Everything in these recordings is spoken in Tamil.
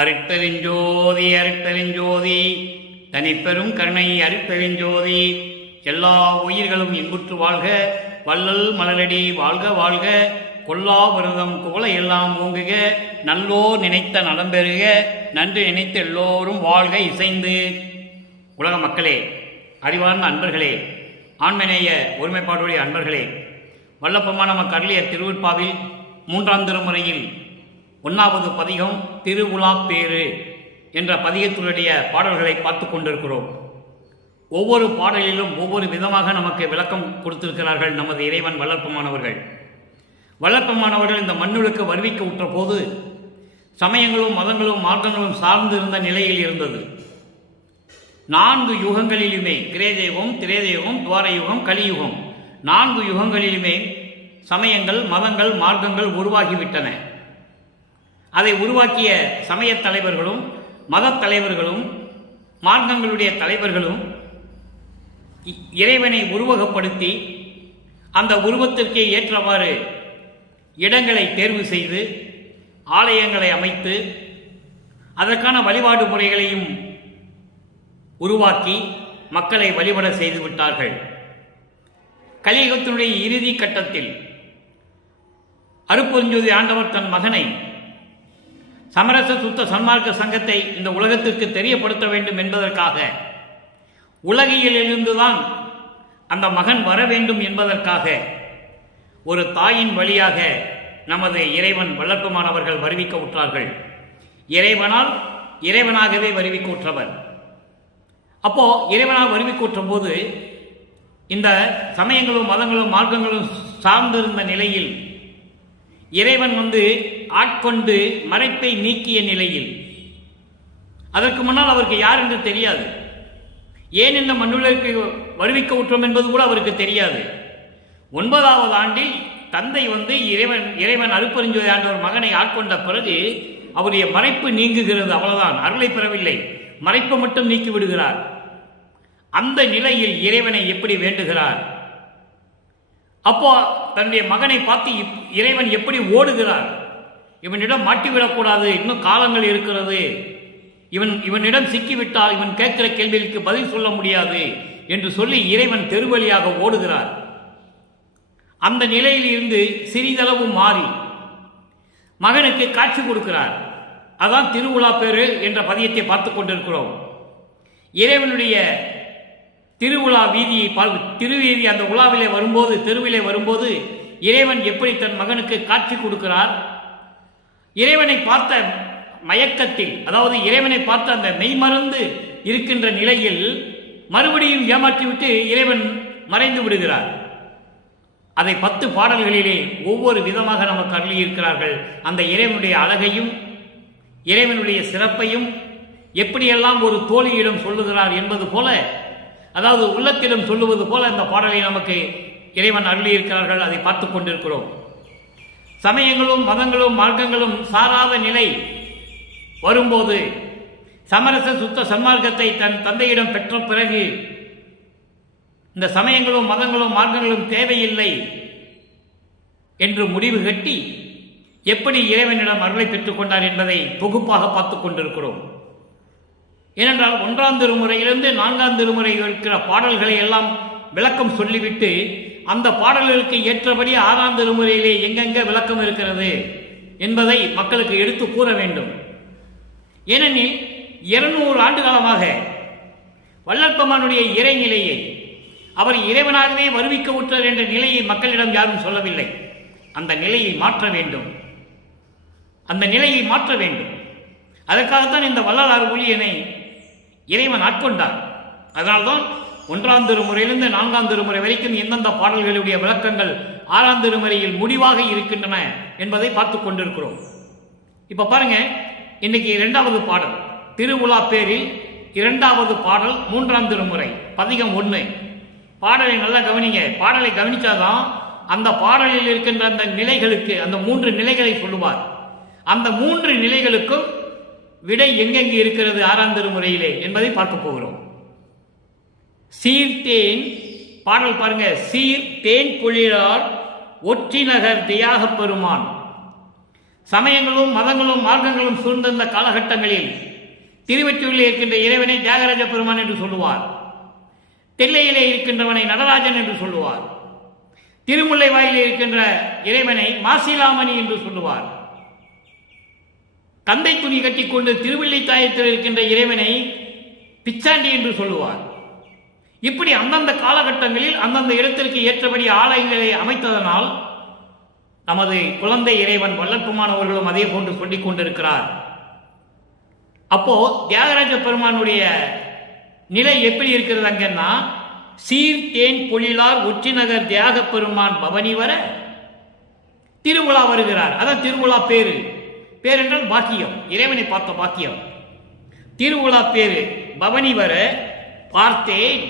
அருட்பெருஞ்சோதி அருட்பெருஞ்சோதி தனிப்பெரும் கருணை அருட்பெருஞ்சோதி. எல்லா உயிர்களும் இன்புற்று வாழ்க, வள்ளல் மலரடி வாழ்க வாழ்க, கொல்லா விரதம் குவளை எல்லாம் ஓங்குக, நல்லோர் நினைத்த நலம் பெறுக, நன்று நினைத்த எல்லோரும் வாழ்க இசைந்து. உலக மக்களே, அறிவார்ந்த அன்பர்களே, ஆண்மநேய ஒருமைப்பாடுடைய அன்பர்களே, வல்லப்பமான நமக்கு அருளிய திருவிற்பாவில் 3ஆம் திருமுறையில் 1வது பதிகம் திருவுலாப்பேறு என்ற பதிகத்தினுடைய பாடல்களை பார்த்து கொண்டிருக்கிறோம். ஒவ்வொரு பாடலிலும் ஒவ்வொரு விதமாக நமக்கு விளக்கம் கொடுத்திருக்கிறார்கள் நமது இறைவன் வல்லற்பமானவர்கள். வல்லற்பமானவர்கள் இந்த மண்ணுக்கு வருவிக்க உற்ற போது சமயங்களும் மதங்களும் மார்க்கங்களும் சார்ந்து இருந்த நிலையில் இருந்தது. 4 யுகங்களிலுமே கிரேதயுகம், திரேதயுகம், துவாரயுகம், கலியுகம் 4 யுகங்களிலுமே சமயங்கள், மதங்கள், மார்க்கங்கள் உருவாகிவிட்டன. அதை உருவாக்கிய சமயத் தலைவர்களும் மதத் தலைவர்களும் மார்க்கங்களுடைய தலைவர்களும் இறைவனை உருவகப்படுத்தி அந்த உருவத்திற்கே ஏற்றவாறு இடங்களை தேர்வு செய்து ஆலயங்களை அமைத்து அதற்கான வழிபாடு முறைகளையும் உருவாக்கி மக்களை வழிபட செய்து விட்டார்கள். கலியுகத்தினுடைய இறுதி கட்டத்தில் அருட்பெருஞ்சோதி ஆண்டவர் தன் மகனை சமரச சுத்த சன்மார்க்க சங்கத்தை இந்த உலகத்திற்கு தெரியப்படுத்த வேண்டும் என்பதற்காக, உலகியலிருந்துதான் அந்த மகன் வர வேண்டும் என்பதற்காக ஒரு தாயின் வழியாக நமது இறைவன் வல்லற்பமானவர்கள் வருவிக்க உற்றார்கள். இறைவனால் இறைவனாகவே வருவிக்க உற்றவர். அப்போ இறைவனால் வருவிக்க உற்ற போது இந்த சமயங்களும் மதங்களும் மார்க்கங்களும் சார்ந்திருந்த நிலையில் இறைவன் ஆட்கொண்டு மறைப்பை நீக்கிய நிலையில், அதற்கு முன்னால் அவருக்கு யார் என்று தெரியாது. ஏன் இந்த மண்ணுலகிற்கு வருவிக்க உற்றோம் என்பது கூட அவருக்கு தெரியாது. 9வது ஆண்டில் தந்தை இறைவன் அருட்பெருஞ்சோதி ஆண்டவர் மகனை ஆட்கொண்ட பிறகு அவருடைய மறைப்பு நீங்குகிறது. அவ்வளவுதான், அருளை பெறவில்லை, மறைப்பு மட்டும் நீக்கி விடுகிறார். அந்த நிலையில் இறைவனை எப்படி வேண்டுகிறார்? அப்போ தன்னுடைய மகனை பார்த்து இறைவன் எப்படி ஓடுகிறார்? இவனிடம் மாட்டிவிடக்கூடாது, இன்னும் காலங்கள் இருக்கிறது, இவனிடம் சிக்கிவிட்டால் இவன் கேட்கிற கேள்விகளுக்கு பதில் சொல்ல முடியாது என்று சொல்லி இறைவன் தெருவழியாக ஓடுகிறார். அந்த நிலையில் இருந்து சிறிதளவு மாறி மகனுக்கு காட்சி கொடுக்கிறார். அதான் திருவுலாப்பேறு என்ற பதியத்தை பார்த்து கொண்டிருக்கிறோம். இறைவனுடைய திருவிழா வீதியை திருவீதி அந்த உலாவிலே வரும்போது, தெருவிலே வரும்போது இறைவன் எப்படி தன் மகனுக்கு காட்சி கொடுக்கிறார்? இறைவனை பார்த்த மயக்கத்தில், அதாவது இறைவனை பார்த்த அந்த மெய்மறந்து இருக்கின்ற நிலையில் மறுபடியும் ஏமாற்றிவிட்டு இறைவன் மறைந்து விடுகிறார். அதை 10 பாடல்களிலே ஒவ்வொரு விதமாக நமக்கு அருளியிருக்கிறார்கள். அந்த இறைவனுடைய அழகையும் இறைவனுடைய சிறப்பையும் எப்படியெல்லாம் ஒரு தோழியிடம் சொல்லுகிறார் என்பது போல, அதாவது உள்ளத்திலும் சொல்லுவது போல இந்த பாடலை நமக்கு இறைவன் அருளியிருக்கிறார்கள். அதை பார்த்து கொண்டிருக்கிறோம். சமயங்களும் மதங்களும் மார்க்கங்களும் சாராத நிலை வரும்போது சமரச சுத்த சன்மார்க்கத்தை தன் தந்தையிடம் பெற்ற பிறகு இந்த சமயங்களும் மதங்களும் மார்க்கங்களும் தேவையில்லை என்று முடிவு கட்டி எப்படி இறைவனிடம் அருளை பெற்றுக் கொண்டார் என்பதை தொகுப்பாக பார்த்து கொண்டிருக்கிறோம். ஏனென்றால் 1ஆம் திருமுறையிலிருந்து 4ஆம் திருமுறை இருக்கிற பாடல்களை எல்லாம் விளக்கம் சொல்லிவிட்டு அந்த பாடல்களுக்கு ஏற்றபடி 6ஆம் திருமுறையிலே எங்கெங்க விளக்கம் இருக்கிறது என்பதை மக்களுக்கு எடுத்து கூற வேண்டும். ஏனெனில் 200 ஆண்டு காலமாக வல்லற்பமானுடைய இறைநிலையை, அவர் இறைவனாகவே வருவிக்க உற்றார் என்ற நிலையை மக்களிடம் யாரும் சொல்லவில்லை. அந்த நிலையை மாற்ற வேண்டும், அந்த நிலையை மாற்ற வேண்டும். அதற்காகத்தான் இந்த வள்ளலார் ஊழியனை இறைவன் ஆட்கொண்டார். அதனால்தான் 1ஆம் திருமுறையிலிருந்து 4ஆம் திருமுறை வரைக்கும் எந்தெந்த பாடல்களுடைய விளக்கங்கள் 6ஆம் திருமுறையில் முடிவாக இருக்கின்றன என்பதை பார்த்து கொண்டிருக்கிறோம். இப்ப பாருங்க, இன்னைக்கு 2வது பாடல் திருவுலாப்பேரில் 2வது பாடல் 3ஆம் திருமுறை பதிகம் 1. பாடலை நல்லா கவனிங்க. பாடலை கவனிச்சாதான் அந்த பாடலில் இருக்கின்ற அந்த நிலைகளுக்கு, அந்த 3 நிலைகளை சொல்லுவார். அந்த 3 நிலைகளுக்கும் விடை எங்கெங்கு இருக்கிறது 6ஆம் திருமுறையிலே என்பதை பார்க்க போகிறோம். சீர்தேன் பாடல் பாருங்க. சீர் தேன் பொழிலார் ஒற்றி நகர் தியாக பெருமான். சமயங்களும் மதங்களும் மார்க்கங்களும் சூழ்ந்திருந்த காலகட்டங்களில் திருவெற்றியூரில் இருக்கின்ற இறைவனை தியாகராஜ பெருமான் என்று சொல்லுவார். தில்லையிலே இருக்கின்றவனை நடராஜன் என்று சொல்லுவார். திருமுல்லை வாயிலே இருக்கின்ற இறைவனை மாசிலாமணி என்று சொல்லுவார். தந்தை துணி கட்டிக்கொண்டு திருவில்லைத்தாயத்தில் இருக்கின்ற இறைவனை பிச்சாண்டி என்று சொல்லுவார். இப்படி அந்தந்த காலகட்டங்களில் அந்தந்த இடத்திற்கு ஏற்றபடி ஆலயங்களை அமைத்ததனால் நமது குழந்தை இறைவன் வல்லற்புமானவர்களும் அதே போன்று சொல்லிக் கொண்டிருக்கிறார். அப்போ தியாகராஜ பெருமானுடைய நிலை எப்படி இருக்கிறது அங்கன்னா, சீர்தேன் பொழிலார் ஒற்றிநகர் தியாக பெருமான் பவனி வர திருவிழா வருகிறார். அதான் திருவிழா பேரு. பேரென்றால் பாக்கியம், இறைவனை பார்த்த பாக்கியம். திருவிழா பேரு பவனி வர பார்த்தேன்.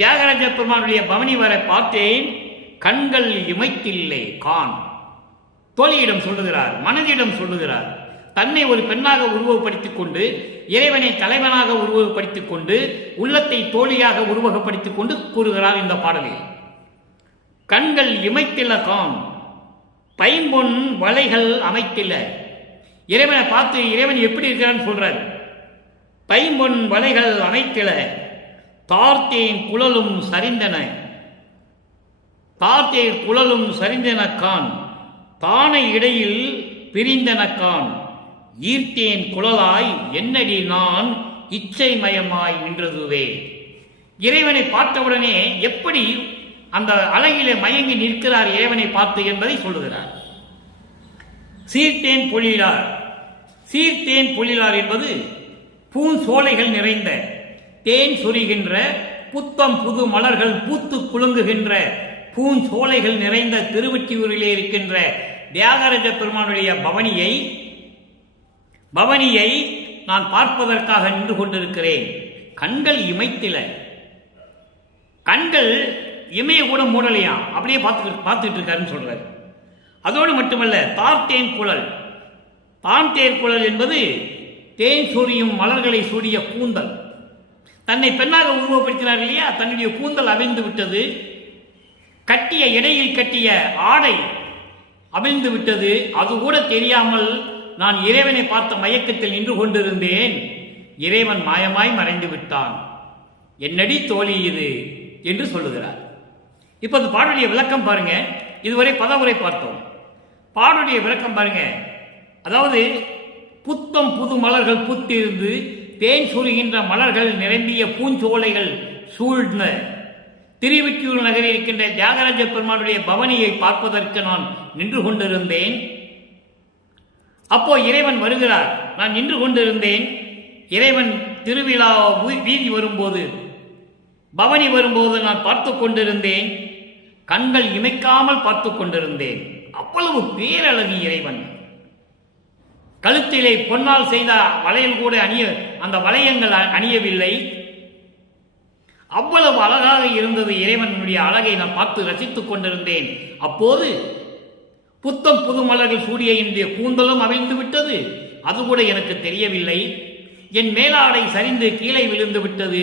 தியாகராஜ பெருமானுடைய பவனி வர பார்த்தேன், கண்கள் இமைத்தில்லை கான். தோழியிடம் சொல்லுகிறார், மனதிடம் சொல்லுகிறார். தன்னை ஒரு பெண்ணாக உருவகப்படுத்திக் கொண்டு, இறைவனை தலைவனாக உருவகப்படுத்திக் கொண்டு, உள்ளத்தை தோழியாக உருவகப்படுத்திக் கொண்டு கூறுகிறார் இந்த பாடலில். கண்கள் இமைத்தில கான், பைம்பொன் வளைகள் அமைத்தில. இறைவனை பார்த்து இறைவன் எப்படி இருக்கிறான்னு சொல்றார். பைம்பொன் வளைகள் அமைத்தில, தார்த்தேன் குழலும் சரிந்தன. தார்த்தேன் குழலும் சரிந்தனக்கான், தானை இடையில் பிரிந்தனக்கான், ஈர்த்தேன் குழலாய் என்னடி நான் இச்சை மயமாய் நின்றதுவே. இறைவனை பார்த்தவுடனே எப்படி அந்த அழகிலே மயங்கி நிற்கிறார் இறைவனை பார்த்து என்பதை சொல்லுகிறார். சீர்த்தேன் பொழிலார். சீர்த்தேன் பொழிலார் என்பது பூஞ்சோலைகள் நிறைந்த, தேன் சொரிகின்ற, புத்தம் புது மலர்கள் பூத்து குலுங்குகின்ற பூஞ்சோலைகள் நிறைந்த திருவெற்றியூரிலே இருக்கின்ற தியாகராஜ பெருமானுடைய பவனியை நான் பார்ப்பதற்காக நின்று கொண்டிருக்கிறேன். கண்கள் இமைத்தில. கண்கள் இமைய கூட மூடலையா, அப்படியே பார்த்துட்டு இருக்காருன்னு சொல்றாரு. அதோடு மட்டுமல்ல, தார்த்தேன் குழல். தார்த்தேன் குழல் என்பது தேன் சொரியும் மலர்களை சூடிய கூந்தல். தன்னை பெண்ணாக உருவப்படுத்தினார் இல்லையா, தன்னுடைய கூந்தல் அவிழ்ந்து விட்டது. கட்டிய இடையில் கட்டிய ஆடை அவிழ்ந்து விட்டது. அது கூட தெரியாமல் நான் இறைவனை பார்த்த மயக்கத்தில் நின்று கொண்டிருந்தேன். இறைவன் மாயமாய் மறைந்து விட்டான். என்னடி தோழி இது என்று சொல்லுகிறார். இப்ப அந்த பாடலுடைய விளக்கம் பாருங்க. இதுவரை பதவுரை பார்த்தோம். பாடலுடைய விளக்கம் பாருங்க. அதாவது புத்தம் புது மலர்கள் பூத்திருந்து தேன் சொரிகின்ற மலர்கள் நிரம்பிய பூஞ்சோலைகள் சூழ்ந்த திருவெற்றியூர் நகரில் இருக்கின்ற தியாகராஜ பெருமானுடைய பவனியை பார்ப்பதற்கு நான் நின்று கொண்டிருந்தேன். அப்போ இறைவன் வருகிறார். நான் நின்று கொண்டிருந்தேன். இறைவன் திருவிழா வீதி வரும்போது, பவனி வரும்போது நான் பார்த்து கொண்டிருந்தேன். கண்கள் இமைக்காமல் பார்த்து கொண்டிருந்தேன். அவ்வளவு பேரழகு இறைவன். கழுத்திலே பொன்னால் செய்த வளையல் கூட அந்த வளையங்கள் அணியவில்லை. அவ்வளவு அழகாக இருந்தது இறைவனுடைய அழகை நான் பார்த்து ரசித்துக் கொண்டிருந்தேன். அப்போது புத்தம் புது மலர்கள் சூடிய என்னுடைய கூந்தலும் அவிழ்ந்து விட்டது. அது கூட எனக்கு தெரியவில்லை. என் மேலாடை சரிந்து கீழே விழுந்து விட்டது.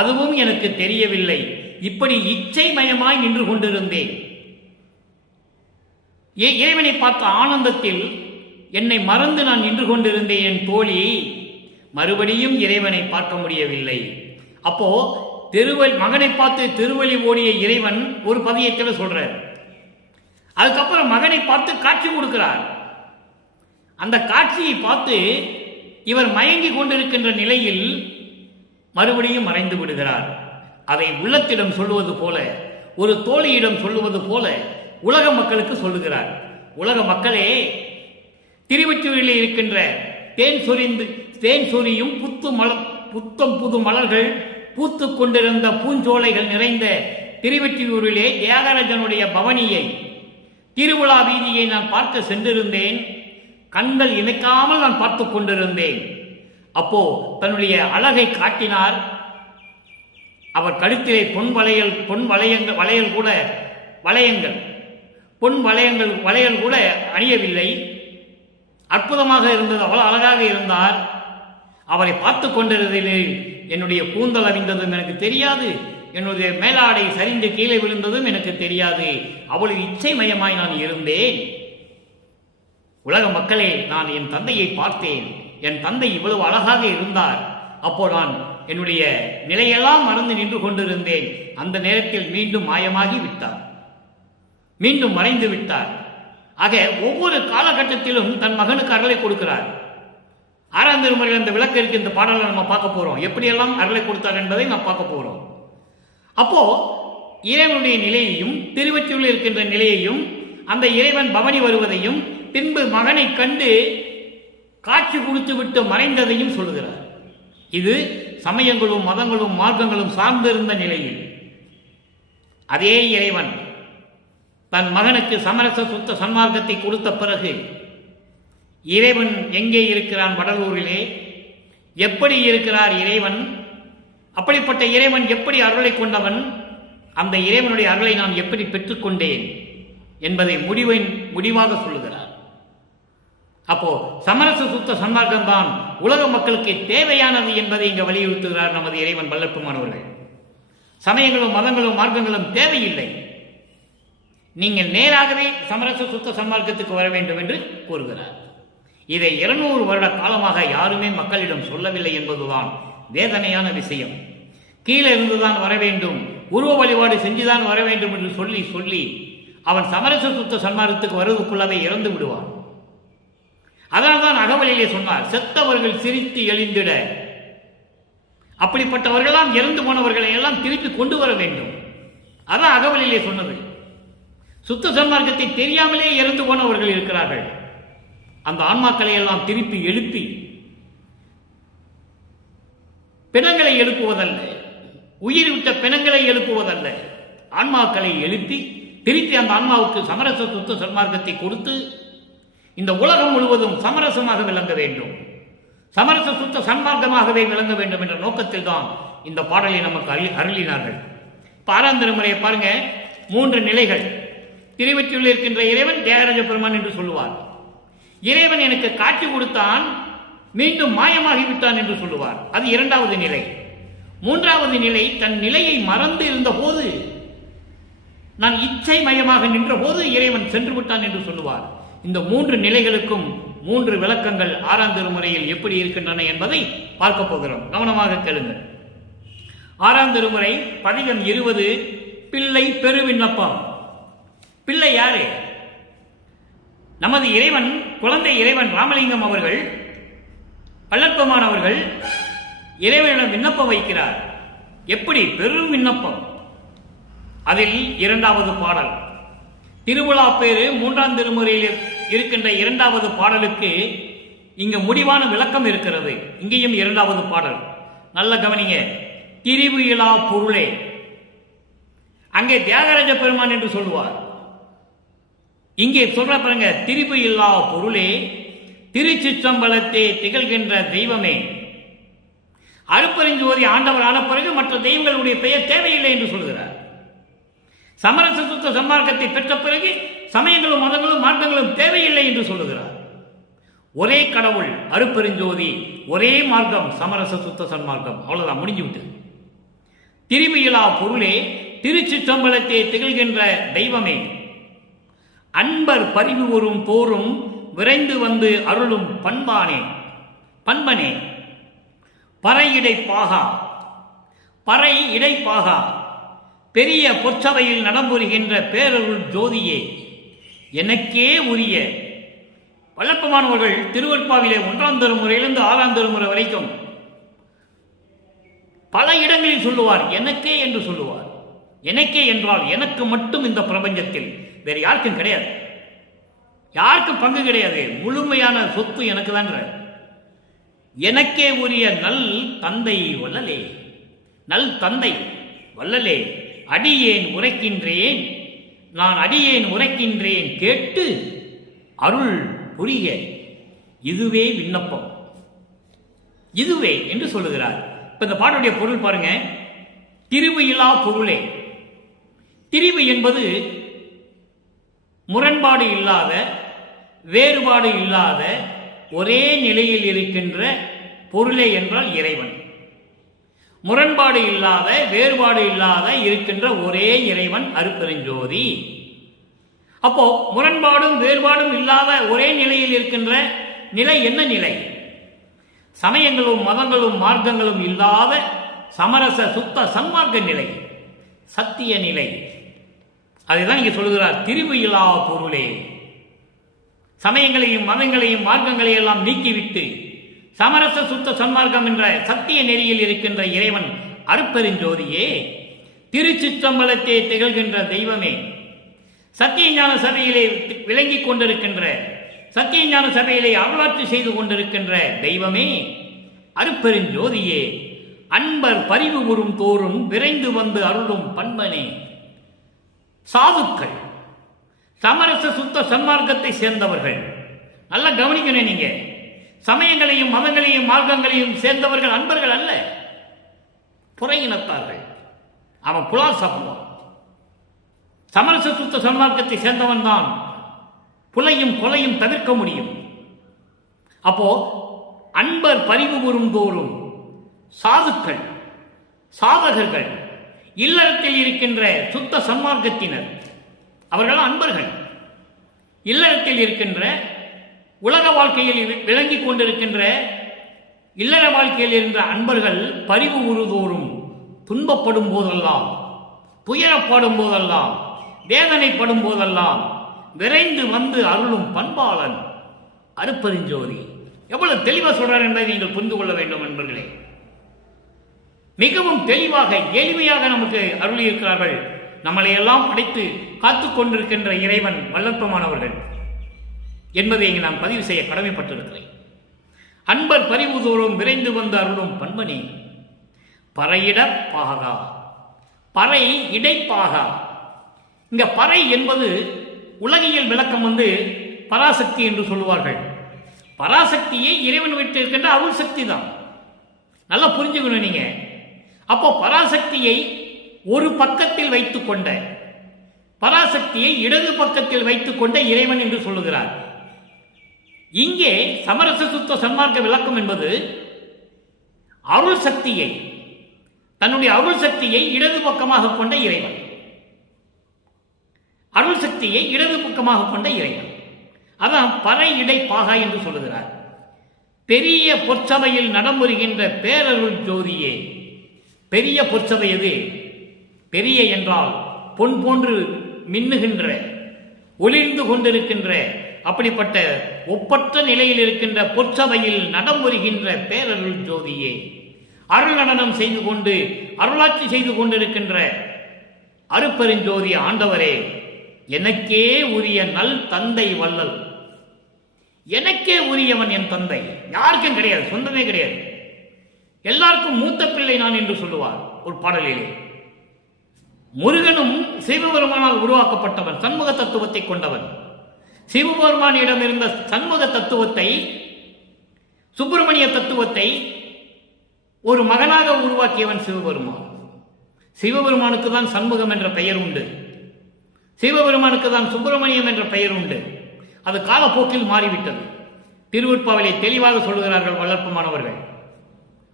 அதுவும் எனக்கு தெரியவில்லை. இப்படி இச்சை மயமாய் நின்று கொண்டிருந்தேன். இறைவனை பார்த்த ஆனந்தத்தில் என்னை மறந்து நான் நின்று கொண்டிருந்தேன். என் தோழி மறுபடியும் இறைவனை பார்க்க முடியவில்லை. அப்போ மகனை பார்த்து திருவழி ஓடிய இறைவன் ஒரு பதியத்தில் சொல்றார். அதுக்கப்புறம் மகனை பார்த்து காட்சி கொடுக்கிறார். அந்த காட்சியை பார்த்து இவர் மயங்கி கொண்டிருக்கின்ற நிலையில் மறுபடியும் மறைந்து விடுகிறார். அதை உள்ளத்திடம் சொல்லுவது போல, ஒரு தோழியிடம் சொல்லுவது போல உலக மக்களுக்கு சொல்லுகிறார். உலக மக்களே, திருவெற்றியூரில் இருக்கின்ற தேன் சொரியும் புத்தம் புது மலர்கள் பூத்து கொண்டிருந்த பூஞ்சோலைகள் நிறைந்த திருவெற்றியூரிலே தியாகராஜனுடைய பவனியை, திருவிழா வீதியை நான் பார்க்க சென்றிருந்தேன். கண்கள் இமைக்காமல் நான் பார்த்து கொண்டிருந்தேன். அப்போ தன்னுடைய அழகை காட்டினார். அவர் கழுத்திலே பொன் வளையல் கூட அணியவில்லை. அற்புதமாக இருந்தது. அவ்வளவு அழகாக இருந்தார். அவரை பார்த்து கொண்டிருந்ததில் என்னுடைய கூந்தல் அவிழ்ந்ததும் எனக்கு தெரியாது. என்னுடைய மேலாடை சரிந்து கீழே விழுந்ததும் எனக்கு தெரியாது. அவ்வளவு இச்சை மயமாய் நான் இருந்தேன் உலக மக்களே, நான் என் தந்தையை பார்த்தேன். என் தந்தை இவ்வளவு அழகாக இருந்தார். அப்போ நான் என்னுடைய நிலையெல்லாம் மறந்து நின்று கொண்டிருந்தேன். அந்த நேரத்தில் மீண்டும் மாயமாகி விட்டார், மீண்டும் மறைந்து விட்டார். ஆக ஒவ்வொரு காலகட்டத்திலும் தன் மகனுக்கு அருளை கொடுக்கிறார். 6ஆம் திருமுறையில் அந்த விளக்கிற்கு இந்த பாடலை நம்ம பார்க்க போறோம். எப்படியெல்லாம் அருளை கொடுத்தார் என்பதை நாம் பார்க்க போறோம். அப்போ இறைவனுடைய நிலையையும், திருவொற்றியூரில் இருக்கின்ற நிலையையும், அந்த இறைவன் பவனி வருவதையும், பின்பு மகனை கண்டு காட்சி கொடுத்து விட்டு மறைந்ததையும் சொல்லுகிறார். இது சமயங்களும் மதங்களும் மார்க்கங்களும் சார்ந்திருந்த நிலையில் அதே இறைவன் தன் மகனுக்கு சமரச சுத்த சன்மார்க்கத்தை கொடுத்த பிறகு இறைவன் எங்கே இருக்கிறான்? வடலூரிலே. எப்படி இருக்கிறார் இறைவன்? அப்படிப்பட்ட இறைவன் எப்படி அருளை கொண்டவன்? அந்த இறைவனுடைய அருளை நான் எப்படி பெற்றுக்கொண்டேன் என்பதை முடிவாக சொல்லுகிறார். அப்போ சமரச சுத்த சன்மார்க்கம் தான் உலக மக்களுக்கு தேவையானது என்பதை இங்கு வலியுறுத்துகிறார் நமது இறைவன் வல்லற்புமானவர்கள். சமயங்களும் மதங்களும் மார்க்கங்களும் தேவையில்லை, நீங்கள் நேராகவே சமரச சுத்த சன்மார்க்கத்துக்கு வர வேண்டும் என்று கூறுகிறார். இதை 200 வருட காலமாக யாருமே மக்களிடம் சொல்லவில்லை என்பதுதான் வேதனையான விஷயம். கீழே இருந்துதான் வர வேண்டும், உருவ வழிபாடு செஞ்சுதான் வர வேண்டும் என்று சொல்லி சொல்லி அவன் சமரச சுத்த சன்மார்க்கத்துக்கு வருவதற்குள்ளவே இறந்து விடுவான். அதனால்தான் அகவலிலே சொன்னார், செத்தவர்கள் சிரித்து எழுந்திட. அப்படிப்பட்டவர்களெல்லாம் இறந்து போனவர்களை எல்லாம் திருப்பி கொண்டு வர வேண்டும். அதான் அகவலிலே சொன்னது. சுத்த சன்மார்க்கத்தை தெரியாமலே இறந்து போனவர்கள் இருக்கிறார்கள். அந்த ஆன்மாக்களை எல்லாம் திருப்பி எழுப்பி, பிணங்களை எழுப்புவதல்ல, உயிர் விட்ட பிணங்களை எழுப்புவதல்ல, ஆன்மாக்களை எழுப்பி திருப்பி அந்த ஆன்மாவுக்கு சமரச சுத்த சன்மார்க்கத்தை கொடுத்து இந்த உலகம் முழுவதும் சமரசமாக விளங்க வேண்டும், சமரச சுத்த சன்மார்க்கமாகவே விளங்க வேண்டும் என்ற நோக்கத்தில் தான் இந்த பாடலை நமக்கு அருளினார்கள். 6ஆம் திருமுறையை பாருங்க, 3 நிலைகள். திருவொற்றியூரில் இருக்கின்ற இறைவன் தியாகராஜ பெருமான் என்று சொல்லுவார். இறைவன் எனக்கு காட்சி கொடுத்தான், மீண்டும் மாயமாகிவிட்டான் என்று சொல்லுவார். அது 2வது நிலை. 3வது நிலை, தன் நிலையை மறந்து இருந்த போது, நான் இச்சை மயமாக நின்ற போது இறைவன் சென்று விட்டான் என்று சொல்லுவார். இந்த 3 நிலைகளுக்கும் 3 விளக்கங்கள் 6ஆம் திருமுறையில் எப்படி இருக்கின்றன என்பதை பார்க்க போகிறோம். கவனமாக கேளுங்கள். 6ஆம் திருமுறை பதிகம் 20, பிள்ளை பெருவிண்ணப்பம். பிள்ளை யாரு? நமது இறைவன், குழந்தை இறைவன் ராமலிங்கம் அவர்கள், வல்லற்பெருமான் அவர்கள் இறைவனிடம் விண்ணப்பம் வைக்கிறார். எப்படி? பெரும் விண்ணப்பம். அதில் 2வது பாடல் திருவிழா பேரு 3ஆம் திருமுறையில் இருக்கின்ற 2வது பாடலுக்கு இங்கு முடிவான விளக்கம் இருக்கிறது. இங்கேயும் 2வது பாடல் நல்ல கவனிங்க. திரிவு இலா பொருளே. அங்கே தியாகராஜ பெருமான் என்று சொல்லுவார். இங்கே சொல்ற பாருங்க, திரிவு இல்லா பொருளே, திருச்சிற்றம்பலத்தே திகழ்கின்ற தெய்வமே. அருட்பெருஞ்சோதி ஆண்டவர் ஆன பிறகு மற்ற தெய்வங்களுடைய பெயர் தேவையில்லை என்று சொல்கிறார். சமரச சுத்த சன்மார்க்கத்தை பெற்ற பிறகு சமயங்களும் மதங்களும் மார்க்கங்களும் தேவையில்லை என்று சொல்லுகிறார். ஒரே கடவுள் அருட்பெருஞ்சோதி, ஒரே மார்க்கம் சமரச சுத்த சன்மார்க்கம். அவ்வளவுதான், முடிஞ்சு விட்டு. திரிவு இலா பொருளே, திருச்சிற்றம்பலத்தே திகழ்கின்ற தெய்வமே, அன்பர் பரிவு வரும் போரும் விரைந்து வந்து அருளும் பண்பானே. பண்பனே, பறை இடைப்பாகா, பறை இடைப்பாகா, பெரிய பொற்சபையில் நடம்புரிகின்ற பேரருள் ஜோதியே, எனக்கே உரிய. வல்லற்பெருமானவர்கள் திருவருட்பாவிலே 1ஆம் திருமுறையிலிருந்து 6ஆம் திருமுறை வரைக்கும் பல இடங்களில் சொல்லுவார், எனக்கே என்று சொல்லுவார். எனக்கே என்றால் எனக்கு மட்டும் இந்த பிரபஞ்சத்தில் வேறு யாருக்கும் கிடையாது, யாருக்கும் பங்கு கிடையாது, முழுமையான சொத்து எனக்கு தான். எனக்கே உரிய நல் தந்தை வல்லலே, நல் தந்தை வல்லலே, அடியேன் உரைக்கின்றேன், நான் அடியேன் உரைக்கின்றேன், கேட்டு அருள் புரிய. இதுவே விண்ணப்பம், இதுவே என்று சொல்லுகிறார். இப்ப இந்த பாட்டுடைய பொருள் பாருங்க. திரிவு இலா பொருளே. திரிவு என்பது முரண்பாடு இல்லாத, வேறுபாடு இல்லாத, ஒரே நிலையில் இருக்கின்ற பொருளே என்றால் இறைவன். முரண்பாடு இல்லாத, வேறுபாடு இல்லாத இருக்கின்ற ஒரே இறைவன் அருட்பெருஞ்சோதி. அப்போ முரண்பாடும் வேறுபாடும் இல்லாத ஒரே நிலையில் இருக்கின்ற நிலை என்ன நிலை? சமயங்களும் மதங்களும் மார்க்கங்களும் இல்லாத சமரச சுத்த சன்மார்க்க நிலை, சத்திய நிலை. அதைதான் இங்கே சொல்கிறார், திரிவு இல்லா பொருளே. சமயங்களையும் மதங்களையும் மார்க்கங்களையும் எல்லாம் நீக்கிவிட்டு சமரச சுத்த சன்மார்க்கம் என்ற சத்திய நெறியில் இருக்கின்ற இறைவன் அருட்பெருஞ்சோதியே, திருச்சிற்றம்பலத்தை திகழ்கின்ற தெய்வமே, சத்திய ஞான சபையிலே விளங்கிக் கொண்டிருக்கின்ற, சத்திய ஞான சபையிலே அருளாட்சி செய்து கொண்டிருக்கின்ற தெய்வமே, அருட்பெருஞ்சோதியே, அன்பர் பரிவு உறும் தோறும் விரைந்து வந்து அருளும் பண்பனே. சாதுக்கள், சமரச சுத்த சன்மார்க்கத்தை சேர்ந்தவர்கள், நல்லா கவனிக்கணும். நீங்க சமயங்களையும் மதங்களையும் மார்க்கங்களையும் சேர்ந்தவர்கள் அன்பர்கள் அல்ல, புற இனத்தார்கள். அவன் புலால் சாப்பிடுவான். சமரச சுத்த சன்மார்க்கத்தை சேர்ந்தவன் தான் புலையும் கொலையும் தவிர்க்க முடியும். அப்போ அன்பர் பரிவு கூறும் தோறும் சாதுக்கள், சாதகர்கள், இல்லறத்தில் இருக்கின்ற சுத்த சன்மார்க்கத்தினர், அவர்கள் அன்பர்கள். இல்லறத்தில் இருக்கின்ற உலக வாழ்க்கையில் விளங்கிக் கொண்டிருக்கின்ற இல்லற வாழ்க்கையில் இருந்த அன்பர்கள் பரிவு உருதோறும் துன்பப்படும் போதெல்லாம், துயரப்படும் போதெல்லாம், வேதனைப்படும் போதெல்லாம் விரைந்து வந்து அருளும் பண்பாளன் அருட்பெருஞ்சோதி. எவ்வளவு தெளிவாக சொல்றார் என்பதை நீங்கள் புரிந்து கொள்ள வேண்டும் என்பர்களே. மிகவும் தெளிவாக எளிமையாக நமக்கு அருளி இருக்கிறார்கள். நம்மளை எல்லாம் படைத்து காத்துக் கொண்டிருக்கின்ற இறைவன் வல்லற்பமானவர்கள் என்பதை இங்கு நான் பதிவு செய்ய கடமைப்பட்டிருக்கிறேன். அன்பர் பரிவு தோறும் விரைந்து வந்து அருளும் பண்பனே, பறையிட பாகா, பறை இடைப்பாகா. இங்க பறை என்பது உலகியல் விளக்கம் பராசக்தி என்று சொல்லுவார்கள். பராசக்தியை இறைவன் விட்டிருக்கின்ற அருள் சக்தி தான். நல்லா புரிஞ்சுக்கணும் நீங்க. அப்போ பராசக்தியை ஒரு பக்கத்தில் வைத்துக் கொண்ட, பராசக்தியை இடது பக்கத்தில் வைத்துக் கொண்ட இறைவன் என்று சொல்லுகிறார். இங்கே சமரச சுத்த சன்மார்க்க விளக்கம் என்பது அருள் சக்தியை, தன்னுடைய அருள் சக்தியை இடது பக்கமாக கொண்ட இறைவன், அருள் சக்தியை இடது பக்கமாக கொண்ட இறைவன். அதான் பறை இடை பாகா என்று சொல்லுகிறார். பெரிய பொற்சபையில் நடமுறுகின்ற பேரருள் ஜோதியே. பெரிய பொற்சபை எது? பெரிய என்றால் பொன் போன்று மின்னுகின்ற, ஒளிர்ந்து கொண்டிருக்கின்ற, அப்படிப்பட்ட ஒப்பற்ற நிலையில் இருக்கின்ற பொற்சபையில் நடமுறுகின்ற பேரருள் ஜோதியே, அருள் நடனம் செய்து கொண்டு அருளாட்சி செய்து கொண்டிருக்கின்ற அருட்பெருஞ்சோதி ஆண்டவரே, எனக்கே உரிய நல் தந்தை வள்ளல். எனக்கே உரியவன் என் தந்தை, யாருக்கும் கிடையாது, சொந்தமே கிடையாது. எல்லாருக்கும் மூத்த பிள்ளை நான் என்று சொல்லுவார் ஒரு பாடலிலே. முருகனும் சிவபெருமானால் உருவாக்கப்பட்டவன், சண்முக தத்துவத்தை கொண்டவன். சிவபெருமானிடம் இருந்த சண்முக தத்துவத்தை, சுப்பிரமணிய தத்துவத்தை ஒரு மகனாக உருவாக்கியவன் சிவபெருமான். சிவபெருமானுக்கு தான் சண்முகம் என்ற பெயர் உண்டு, சிவபெருமானுக்கு தான் சுப்பிரமணியம் என்ற பெயர் உண்டு. அது காலப்போக்கில் மாறிவிட்டது. திருவருட்பாவிலே தெளிவாக சொல்லுகிறார்கள் வளர்ப்புமானவர்கள்.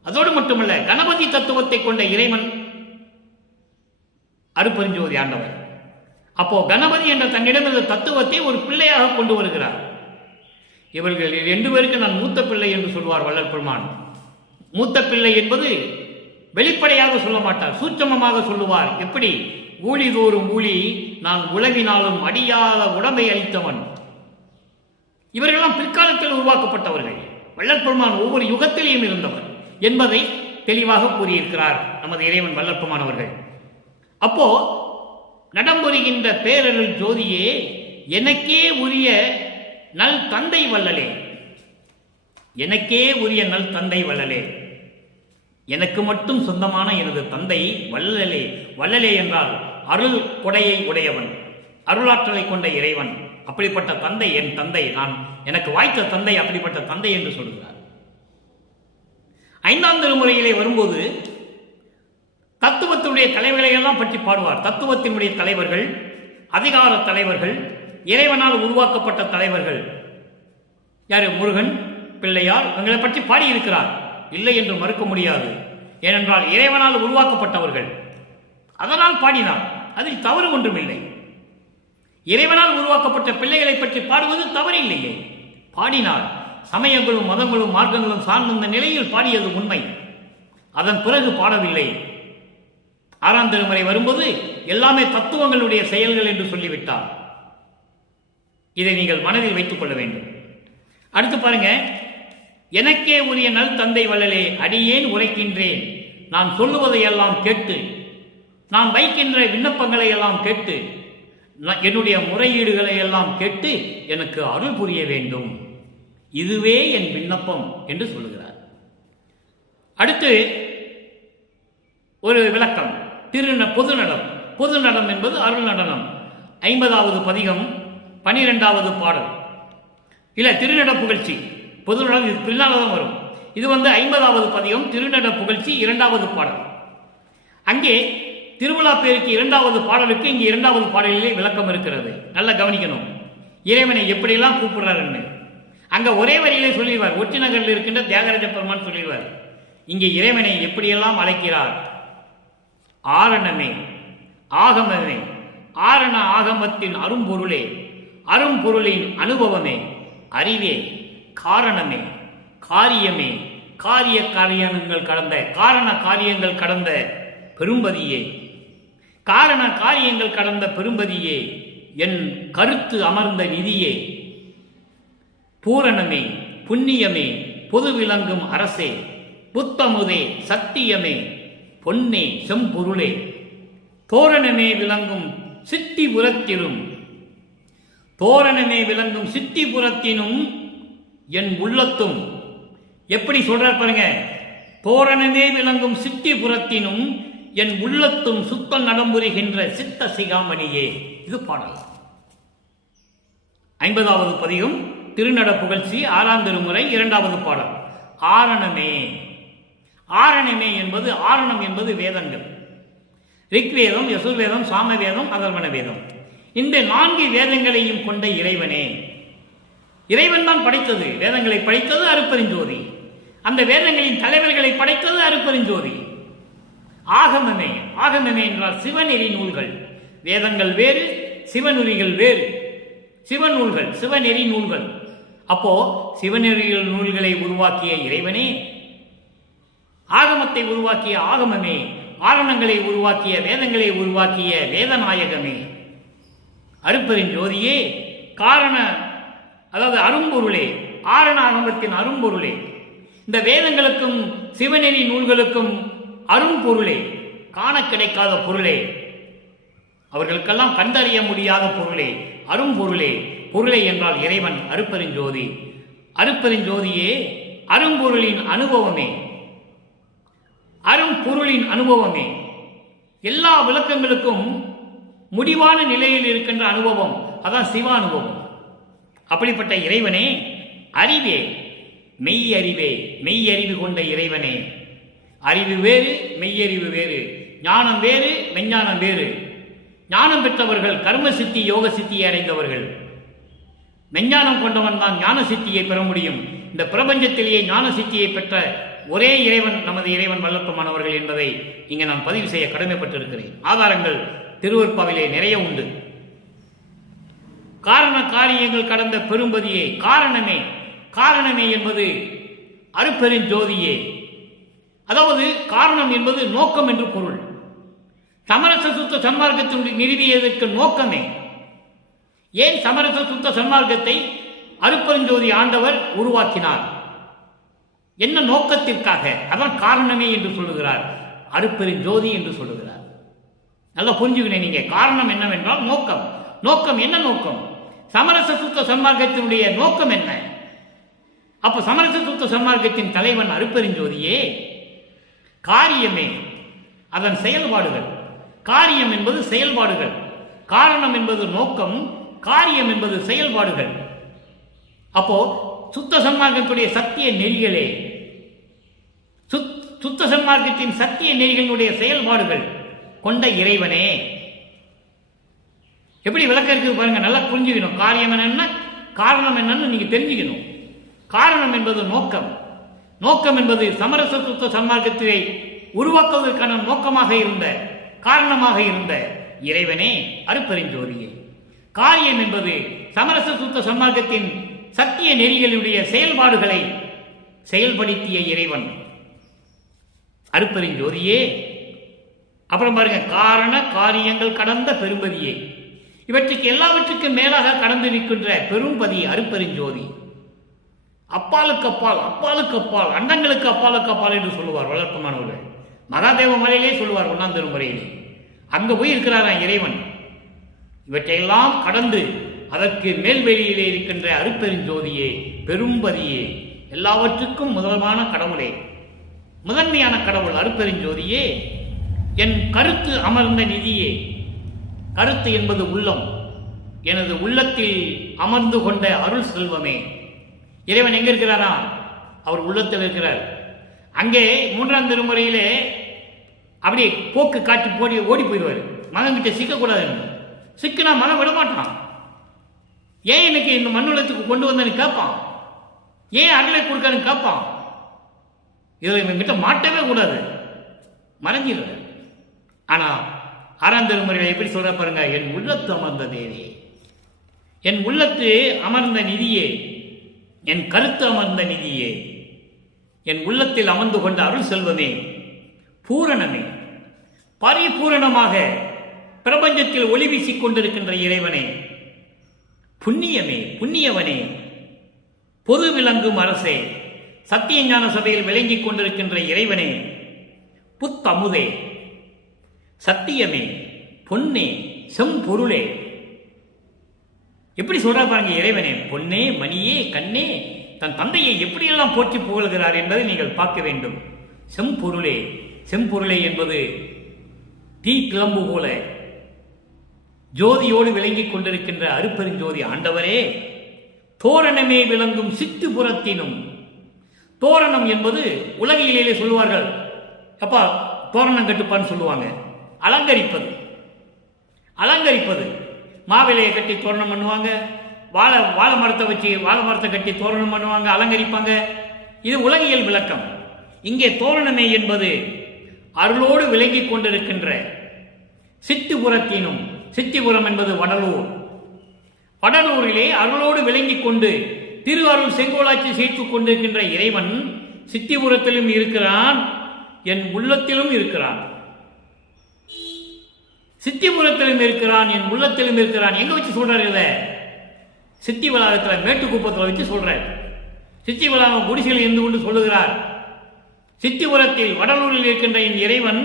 அதோடு மட்டுமல்ல, கணபதி தத்துவத்தை கொண்ட இறைவன் அருட்பெருஞ்சோதி ஆண்டவர். அப்போ கணபதி என்ற தன்னிடம் இருந்த தத்துவத்தை ஒரு பிள்ளையாக கொண்டு வருகிறார். இவர்கள் 2 பேருக்கு நான் மூத்த பிள்ளை என்று சொல்வார் வள்ளற்பெருமான். மூத்த பிள்ளை என்பது வெளிப்படையாக சொல்ல மாட்டார், சூட்சமமாக சொல்லுவார். எப்படி? ஊழி தோறும் ஊழி நான் உலகினாலும் அடியாத உடம்பை அளித்தவன். இவர்களெல்லாம் பிற்காலத்தில் உருவாக்கப்பட்டவர்கள். வள்ளற்பெருமான் ஒவ்வொரு யுகத்திலேயும் இருந்தவர் என்பதை தெளிவாக கூறியிருக்கிறார் நமது இறைவன் வல்லற்பமானவர்கள். அப்போ நடம்புரிகின்ற பேரருள் ஜோதியே, எனக்கே உரிய நல் தந்தை வள்ளலே, எனக்கே உரிய நல் தந்தை வள்ளலே, எனக்கு மட்டும் சொந்தமான எனது தந்தை வள்ளலே. வள்ளலே என்றால் அருள் கொடையை உடையவன், அருளாற்றலை கொண்ட இறைவன். அப்படிப்பட்ட தந்தை என் தந்தை, நான் எனக்கு வாய்த்த தந்தை, அப்படிப்பட்ட தந்தை என்று சொல்கிறார். 5ஆம் திருமுறையிலே வரும்போது தத்துவத்தினுடைய தலைவர்களை எல்லாம் பற்றி பாடுவார். தத்துவத்தினுடைய தலைவர்கள், அதிகார தலைவர்கள், இறைவனால் உருவாக்கப்பட்ட தலைவர்கள் யாரு? முருகன், பிள்ளையார், இவங்களை பற்றி பாடியிருக்கிறார். இல்லை என்று மறுக்க முடியாது. ஏனென்றால் இறைவனால் உருவாக்கப்பட்டவர்கள், அதனால் பாடினார். அதில் தவறு ஒன்றுமில்லை. இறைவனால் உருவாக்கப்பட்ட பிள்ளைகளை பற்றி பாடுவது தவறில்லையே. பாடினார். சமயங்களும் மதங்களும் மார்க்கங்களும் சார்ந்த நிலையில் பாடியது உண்மை. அதன் பிறகு பாடவில்லை. 6ஆம் திருமுறை வரும்போது எல்லாமே தத்துவங்களுடைய செயல்கள் என்று சொல்லிவிட்டார். இதை நீங்கள் மனதில் வைத்துக் கொள்ள வேண்டும். அடுத்து பாருங்க, எனக்கே உரிய நல் தந்தை வள்ளலே அடியேன் உரைக்கின்றேன். நான் சொல்லுவதையெல்லாம் கேட்டு, நான் வைக்கின்ற விண்ணப்பங்களை எல்லாம் கேட்டு, என்னுடைய முறையீடுகளை எல்லாம் கேட்டு எனக்கு அருள் புரிய வேண்டும். இதுவே என் விண்ணப்பம் என்று சொல்லுகிறார். அடுத்து ஒரு விளக்கம். பொதுநடம். பொதுநடம் என்பது அருள் நடனம். 50வது பதிகம் 12வது பாடல். இல்ல, திருநட புகழ்ச்சி. பொதுநடம் இது பின்னால்தான் வரும். இது 50வது பதிகம் திருநட புகழ்ச்சி 2வது பாடல். அங்கே திருவிழா பேருக்கு 2வது பாடலுக்கு இங்கே 2வது பாடலிலே விளக்கம் இருக்கிறது. நல்லா கவனிக்கணும். இறைவனை எப்படியெல்லாம் கூப்பிடுறாருன்னு அங்க ஒரே வரியிலே சொல்லிடுவார். ஒற்றி நகரில் இருக்கின்ற தியாகராஜ பெருமான் சொல்லிடுவார். இங்கே இறைவனை எப்படியெல்லாம் அழைக்கிறார். ஆரணமே, ஆகமமே, ஆரண ஆகமத்தின் அரும்பொருளே, அரும்பொருளின் அனுபவமே, அறிவே, காரணமே, காரியமே, காரிய காரியங்கள் கடந்த காரண காரியங்கள் கடந்த பெரும்பதியே, காரண காரியங்கள் கடந்த பெரும்பதியே, என் கருத்து அமர்ந்த நிதியே, பூரணமே, புண்ணியமே, பொது விளங்கும் அரசே, புத்தமுதே, சத்தியமே, பொன்னே, செம்பொருளே, தோரணமே விளங்கும் சித்திபுரத்திலும், தோரணமே விளங்கும் சித்திபுரத்தினும் என் உள்ளத்தும். எப்படி சொல்றார் பாருங்க. தோரணமே விளங்கும் சித்திபுரத்தினும் என் உள்ளத்தும் சுத்தம் நடம்புரிகின்ற சித்த சிகாமணியே. இது பாடல். 50வது பதிகம் திருநட புகழ்ச்சி 6ஆம் திருமுறை 2வது பாடல். ஆரணமே. ஆரணமே என்பது, ஆரணம் என்பது வேதங்கள். ரிக்வேதம், யசுர்வேதம், சாமவேதம், அதர்வண வேதம். இந்த 4 வேதங்களையும் கொண்ட இறைவனே. இறைவன் தான் படைத்தது. வேதங்களை படைத்தது அருட்பெருஞ்சோதி. அந்த வேதங்களின் தலைவர்களை படைத்தது அருட்பெருஞ்சோதி. ஆகமமே. ஆகமமே என்றால் சிவநெறி நூல்கள். வேதங்கள் வேறு, சிவநெறிகள் வேறு. சிவநூல்கள், சிவநெறி நூல்கள். அப்போ சிவநெறிகள் நூல்களை உருவாக்கிய இறைவனே, ஆகமத்தை உருவாக்கிய ஆகமமே, ஆரணங்களை உருவாக்கிய வேதங்களை உருவாக்கிய வேதநாயகமே, அருட்பெருஞ்சோதியே, காரண அதாவது அரும்பொருளே, ஆரண ஆகமத்தின் அரும்பொருளே, இந்த வேதங்களுக்கும் சிவநெறி நூல்களுக்கும் அரும்பொருளே, காண கிடைக்காத பொருளே, அவர்களுக்கெல்லாம் கண்டறிய முடியாத பொருளே, அரும்பொருளே. பொருளை என்றால் இறைவன் அருட்பெருஞ்சோதி. அருட்பெருஞ்சோதியே, அரும்பொருளின் அனுபவமே, அரும்பொருளின் அனுபவமே. எல்லா விளக்கங்களுக்கும் முடிவான நிலையில் இருக்கின்ற அனுபவம், அதான் சிவ அனுபவம். அப்படிப்பட்ட இறைவனே, அறிவே, மெய் அறிவே, மெய் அறிவு கொண்ட இறைவனே. அறிவு வேறு, மெய்யறிவு வேறு. ஞானம் வேறு, மெஞ்ஞானம் வேறு. ஞானம் பெற்றவர்கள் கர்ம சித்தி, யோக சித்தியை அடைந்தவர்கள். மெஞ்ஞானம் கொண்டவன் தான் ஞான சித்தியை பெற முடியும். இந்த பிரபஞ்சத்திலேயே ஞான சித்தியை பெற்ற ஒரே இறைவன் நமது இறைவன் வல்லப்பமானவர்கள் என்பதை இங்கே நான் பதிவு செய்ய கடமைப்பட்டிருக்கிறேன். ஆதாரங்கள் திருவருட்பாவிலே நிறைய உண்டு. காரண காரியங்கள் கடந்த பெரும்பதியே, காரணமே. காரணமே என்பது அருட்பெருஞ்சோதியே. அதாவது காரணம் என்பது நோக்கம் என்று பொருள். சமரச சுத்த சன்மார்க்கத்தை நிறுவியதற்கு நோக்கமே. ஏன் சமரச சுத்த சன்மார்க்கத்தை அருட்பெருஞ்சோதி ஆண்டவர் உருவாக்கினார்? என்ன நோக்கத்திற்காக? அதான் காரணமே என்று சொல்லுகிறார், அருட்பெருஞ்சோதி என்று சொல்லுகிறார். நல்லா புரிஞ்சுக்கணும் நீங்க. காரணம் என்னவென்றால் நோக்கம். நோக்கம் என்ன நோக்கம்? சமரச சுத்த சன்மார்க்கத்தினுடைய நோக்கம் என்ன? அப்ப சமரச சுத்த சன்மார்க்கத்தின் தலைவன் அருட்பெருஞ்சோதியே. காரியமே, அதன் செயல்பாடுகள். காரியம் என்பது செயல்பாடுகள். காரணம் என்பது நோக்கம், காரியம் என்பது செயல்பாடுகள். அப்போ சுத்த சன்மார்க்கத்துடைய சத்திய நெறிகளே, சுத்த சன்மார்க்கத்தின் சத்திய நெறிகளுடைய செயல்பாடுகள் கொண்ட இறைவனே. எப்படி விளக்கம் இருக்குது பாருங்க, நல்லா புரிஞ்சுக்கணும். காரியம் என்னன்னா, காரணம் என்னன்னு நீங்க தெரிஞ்சுக்கணும். காரணம் என்பது நோக்கம். நோக்கம் என்பது சமரச சுத்த சன்மார்க்கத்தை உருவாக்குவதற்கான நோக்கமாக இருந்த, காரணமாக இருந்த இறைவனே, அருட்பெருஞ்சோதியே. காரியம் என்பது சமரச சுத்த சன்மார்க்கத்தின் சத்திய நெறிகளுடைய செயல்பாடுகளை செயல்படுத்திய இறைவன் அருட்பெருஞ்சோதியே. அப்புறம் பாருங்க, காரண காரியங்கள் கடந்த பெரும்பதியே. இவற்றுக்கு எல்லாவற்றுக்கும் மேலாக கடந்து நிற்கின்ற பெரும்பதி அருட்பெருஞ்சோதி. அப்பாலுக்கு அப்பால், அப்பாலுக்கு அப்பால், அண்டங்களுக்கு அப்பாலுக்கு அப்பால் என்று சொல்லுவார் வளர்ப்புமானவர்கள். மகாதேவ மலையிலே சொல்லுவார் 1ஆம் திருமுறையிலே. அங்க போய் இருக்கிறாராம் இறைவன். இவற்றையெல்லாம் கடந்து அதற்கு மேல்வெளியிலே இருக்கின்ற அருட்பெருஞ்சோதியே, பெரும்பதியே, எல்லாவற்றுக்கும் முதல்மான கடவுளே, முதன்மையான கடவுள் அருட்பெருஞ்சோதியே, என் கருத்து அமர்ந்த நிதியே. கருத்து என்பது உள்ளம். எனது உள்ளத்தில் அமர்ந்து கொண்ட அருள் செல்வமே. இறைவன் எங்க இருக்கிறாரா? அவர் உள்ளத்தில் இருக்கிறார். அங்கே 3ஆம் திருமுறையிலே அப்படி போக்கு காட்டி ஓடி போயிடுவார். மகன்கிட்ட சிக்கக்கூடாது. சிக்கினா மகன் விடமாட்டான். ஏன் எனக்கு இந்த மண்ணுலத்துக்கு கொண்டு வந்தேன்னு கேட்பான். ஏன் அருளை கொடுக்கான்னு கேட்பான். இதில் இவங்கிட்ட மாட்டவே கூடாது, மறைஞ்சிடுற. ஆனா 6ஆம் திருமுறையில எப்படி சொல்ற பாருங்க, என் உள்ளத்து அமர்ந்த தேவி, என் உள்ளத்து அமர்ந்த நிதியே, என் கருத்து அமர்ந்த நிதியே, என் உள்ளத்தில் அமர்ந்து கொண்ட அருள் செல்வமே, பூரணமே, பரிபூரணமாக பிரபஞ்சத்தில் ஒளி வீசிக் கொண்டிருக்கின்ற இறைவனே, புண்ணியமே, புண்ணியவனே, பொது விளங்கும் அரசே, சத்திய ஞான சபையில் விளங்கிக் கொண்டிருக்கின்ற இறைவனே, புத்தமுதே, சத்தியமே, பொன்னே, செம்பொருளே. எப்படி சொல்றா பாருங்க இறைவனே. பொன்னே, மணியே, கண்ணே, தன் தந்தையை எப்படியெல்லாம் போற்றி புகழ்கிறார் என்பதை நீங்கள் பார்க்க வேண்டும். செம்பொருளே, செம்பொருளே என்பது தீ கிளம்பு போல ஜோதியோடு விளங்கிக் கொண்டிருக்கின்ற அருட்பெருஞ்சோதி ஆண்டவரே. தோரணமே விளங்கும் சித்துபுரத்தினும். தோரணம் என்பது உலகிலேயே சொல்லுவார்கள், அப்பா தோரணம் கட்டுப்பான்னு சொல்லுவாங்க. அலங்கரிப்பது, அலங்கரிப்பது. மாவிலையை கட்டி தோரணம் பண்ணுவாங்க, வாழை மரத்தை வச்சு வாழை மரத்தை கட்டி தோரணம் பண்ணுவாங்க, அலங்கரிப்பாங்க. இது உலகியல் விளக்கம். இங்கே தோரணமே என்பது அருளோடு விளங்கிக் கொண்டிருக்கின்ற சித்திபுரத்தினும். சித்திபுரம் என்பது வடலூர். வடலூரிலே அருளோடு விளங்கிக் கொண்டு திரு அருள் செங்கோலாட்சி செய்து கொண்டிருக்கின்ற இறைவன் சித்திபுரத்திலும் இருக்கிறான், என் உள்ளத்திலும் இருக்கிறான். சித்திபுரத்திலும் இருக்கிறான், என் உள்ளத்திலும் இருக்கிறான். எங்க வச்சு சொல்றாரு? சித்தி வளாகத்தில் மேட்டுக்குப்பத்தில் வச்சு சொல்றார். சித்தி வளாகம் குடிசையில் இருந்து கொண்டு சொல்லுகிறார், சித்திபுரத்தில் வடலூரில் இருக்கின்ற என் இறைவன்,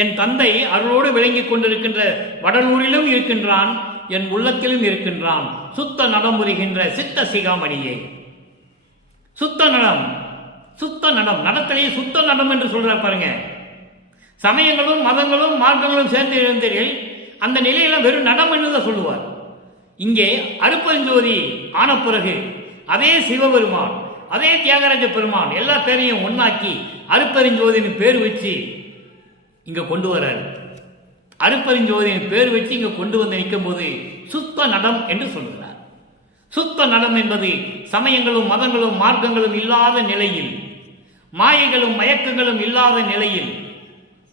என் தந்தை அருளோடு விளங்கிக் கொண்டிருக்கின்ற வடலூரிலும் இருக்கின்றான், என் உள்ளத்திலும் இருக்கின்றான். சுத்த நடம் புரிகின்ற சித்த சிகாமணியே. சுத்த நடம், சுத்த நடம், நடத்திலேயே சுத்த நடம் என்று சொல்றார் பாருங்க. சமயங்களும் மதங்களும் மார்க்கங்களும் சேர்ந்து இருந்தீர்கள், அந்த நிலையில வெறும் நடம் என்றுதான் சொல்லுவார். இங்கே அருட்பெருஞ்சோதி ஆன பிறகு அதே சிவபெருமான், அதே தியாகராஜ பெருமான் எல்லா பேரையும் ஒன்னாக்கி அருட்பெருஞ்சோதியின் பேர் வச்சு இங்க கொண்டு வர்றாரு. அருட்பெருஞ்சோதியின் பேர் வச்சு இங்க கொண்டு வந்து நிற்கும் போது சுத்த நடம் என்று சொல்லுகிறார். சுத்த நடம் என்பது சமயங்களும் மதங்களும் மார்க்கங்களும் இல்லாத நிலையில், மாயைகளும் மயக்கங்களும் இல்லாத நிலையில்,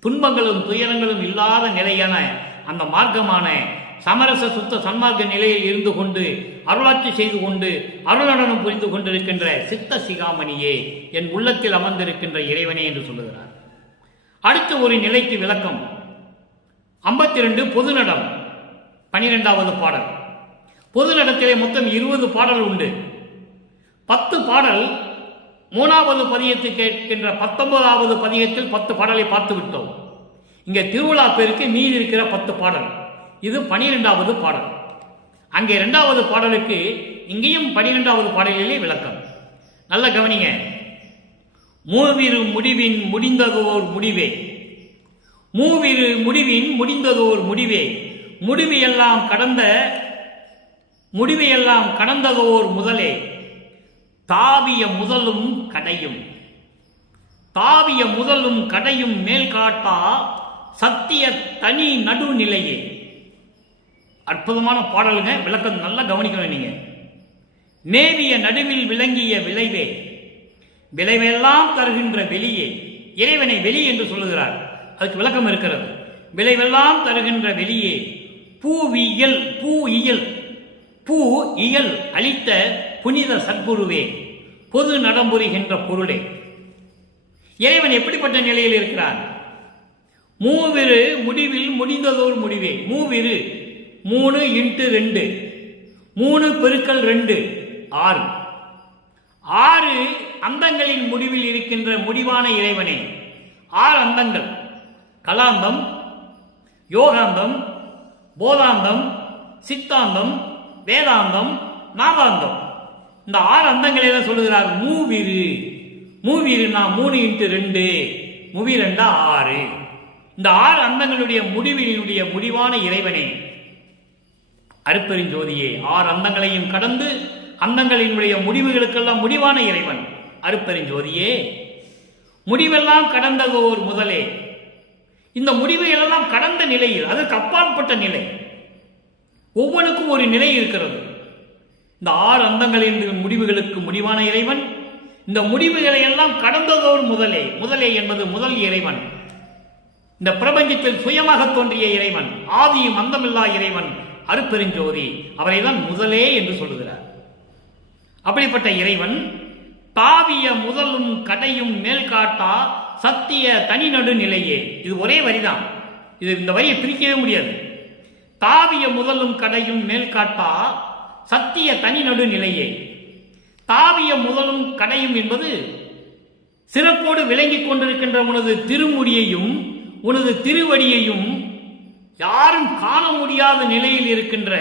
துன்பங்களும் துயரங்களும் இல்லாத நிலையான அந்த மார்க்கமான சமரச சுத்த சன்மார்க்க நிலையில் இருந்து கொண்டு அருளாட்சி செய்து கொண்டு அருளடனம் புரிந்து கொண்டிருக்கின்ற சித்த சிகாமணியே, என் உள்ளத்தில் அமர்ந்திருக்கின்ற இறைவனே என்று சொல்லுகிறார். அடுத்த ஒரு நிலைக்கு விளக்கம் 52 பொதுநடம் 12வது பாடல். பொது நடத்திலே மொத்தம் 20 பாடல் உண்டு. 10 பாடல் 3வது பதியத்தில் கேட்கின்ற 19வது பதியத்தில் 10 பாடலை பார்த்து விட்டோம். இங்கே திருவிழா பேருக்கு மீதி இருக்கிற 10 பாடல். இது 12வது பாடல். அங்கே 2வது பாடலுக்கு இங்கேயும் 12வது பாடலிலே விளக்கம். நல்ல கவனிங்க. மூவிரு முடிவின் முடிந்ததோர் முடிவே, மூவிரு முடிவின் முடிந்ததோர் முடிவே, முடிவையெல்லாம் கடந்ததோர் முதலே, தாவிய முதலும் கடையும், தாவிய முதலும் கடையும் மேல் காட்டா சத்திய தனி நடுநிலையே. அற்புதமான பாடலுங்க. விளக்கம் நல்லா கவனிக்கணும் நீங்க. மேவிய நடுவில் விளங்கிய விளைவே, விளைவெல்லாம் தருகின்ற வெளியே. இறைவனை வெளி என்று சொல்லுகிறார், அதுக்கு விளக்கம் இருக்கிறது. விளைவெல்லாம் தருகின்ற வெளியே, பூவியல், பூ இயல், பூ இயல் அளித்த புனித சத்குருவே, பொது நடம்புரிகின்ற பொருளே. இறைவன் எப்படிப்பட்ட நிலையில் இருக்கிறான்? மூவிரு முடிவில் முடிந்ததோர் முடிவே. மூவிரு 3 × 2, 3 × 2 6. 6 அந்தங்களின் முடிவில் இருக்கின்ற முடிவான இறைவனே. 6 அந்தங்கள்: கலாந்தம், யோகாந்தம், போதாந்தம், சித்தாந்தம், வேதாந்தம், நாதாந்தம். இந்த 6 அந்தங்களை தான் சொல்லுகிறார். மூவிரு. மூவிருனா 3 × 2, மூவி 2 6. இந்த 6 அந்தங்களுடைய முடிவினுடைய முடிவான இறைவனே, அருட்பெருஞ்சோதியே. 6 அந்தங்களையும் கடந்து அந்தங்களினுடைய முடிவுகளுக்கெல்லாம் முடிவான இறைவன் அருட்பெருஞ்சோதியே. முடிவெல்லாம் கடந்ததோர் முதலே. இந்த முடிவுகளெல்லாம் கடந்த நிலையில், அதற்கு அப்பாற்பட்ட நிலை. ஒவ்வொன்றுக்கும் ஒரு நிலை இருக்கிறது. இந்த 6 அந்தங்களின் முடிவுகளுக்கு முடிவான இறைவன். இந்த முடிவுகளை எல்லாம் கடந்ததோர் முதலே. முதலே என்பது முதல் இறைவன். இந்த பிரபஞ்சத்தில் சுயமாக தோன்றிய இறைவன், ஆதியும் அந்தமில்லா இறைவன் அருட்பெருஞ்சோதி. அவரை தான் முதலே என்று சொல்லுகிறார். அப்படிப்பட்ட இறைவன் தாவிய முதலும் கடையும் மேல் காட்டா சத்திய தனிநடு நிலையே. இது ஒரே வரிதான். இந்த வரியை பிரிக்கவே முடியாது. தாவிய முதலும் கடையும் மேல் காட்டா சத்திய தனிநடு நிலையே. தாவிய முதலும் கடையும் என்பது சிறப்போடு விளங்கிக் கொண்டிருக்கின்ற உனது திருமுடியையும் உனது திருவடியையும் யாரும் காண முடியாத நிலையில் இருக்கின்ற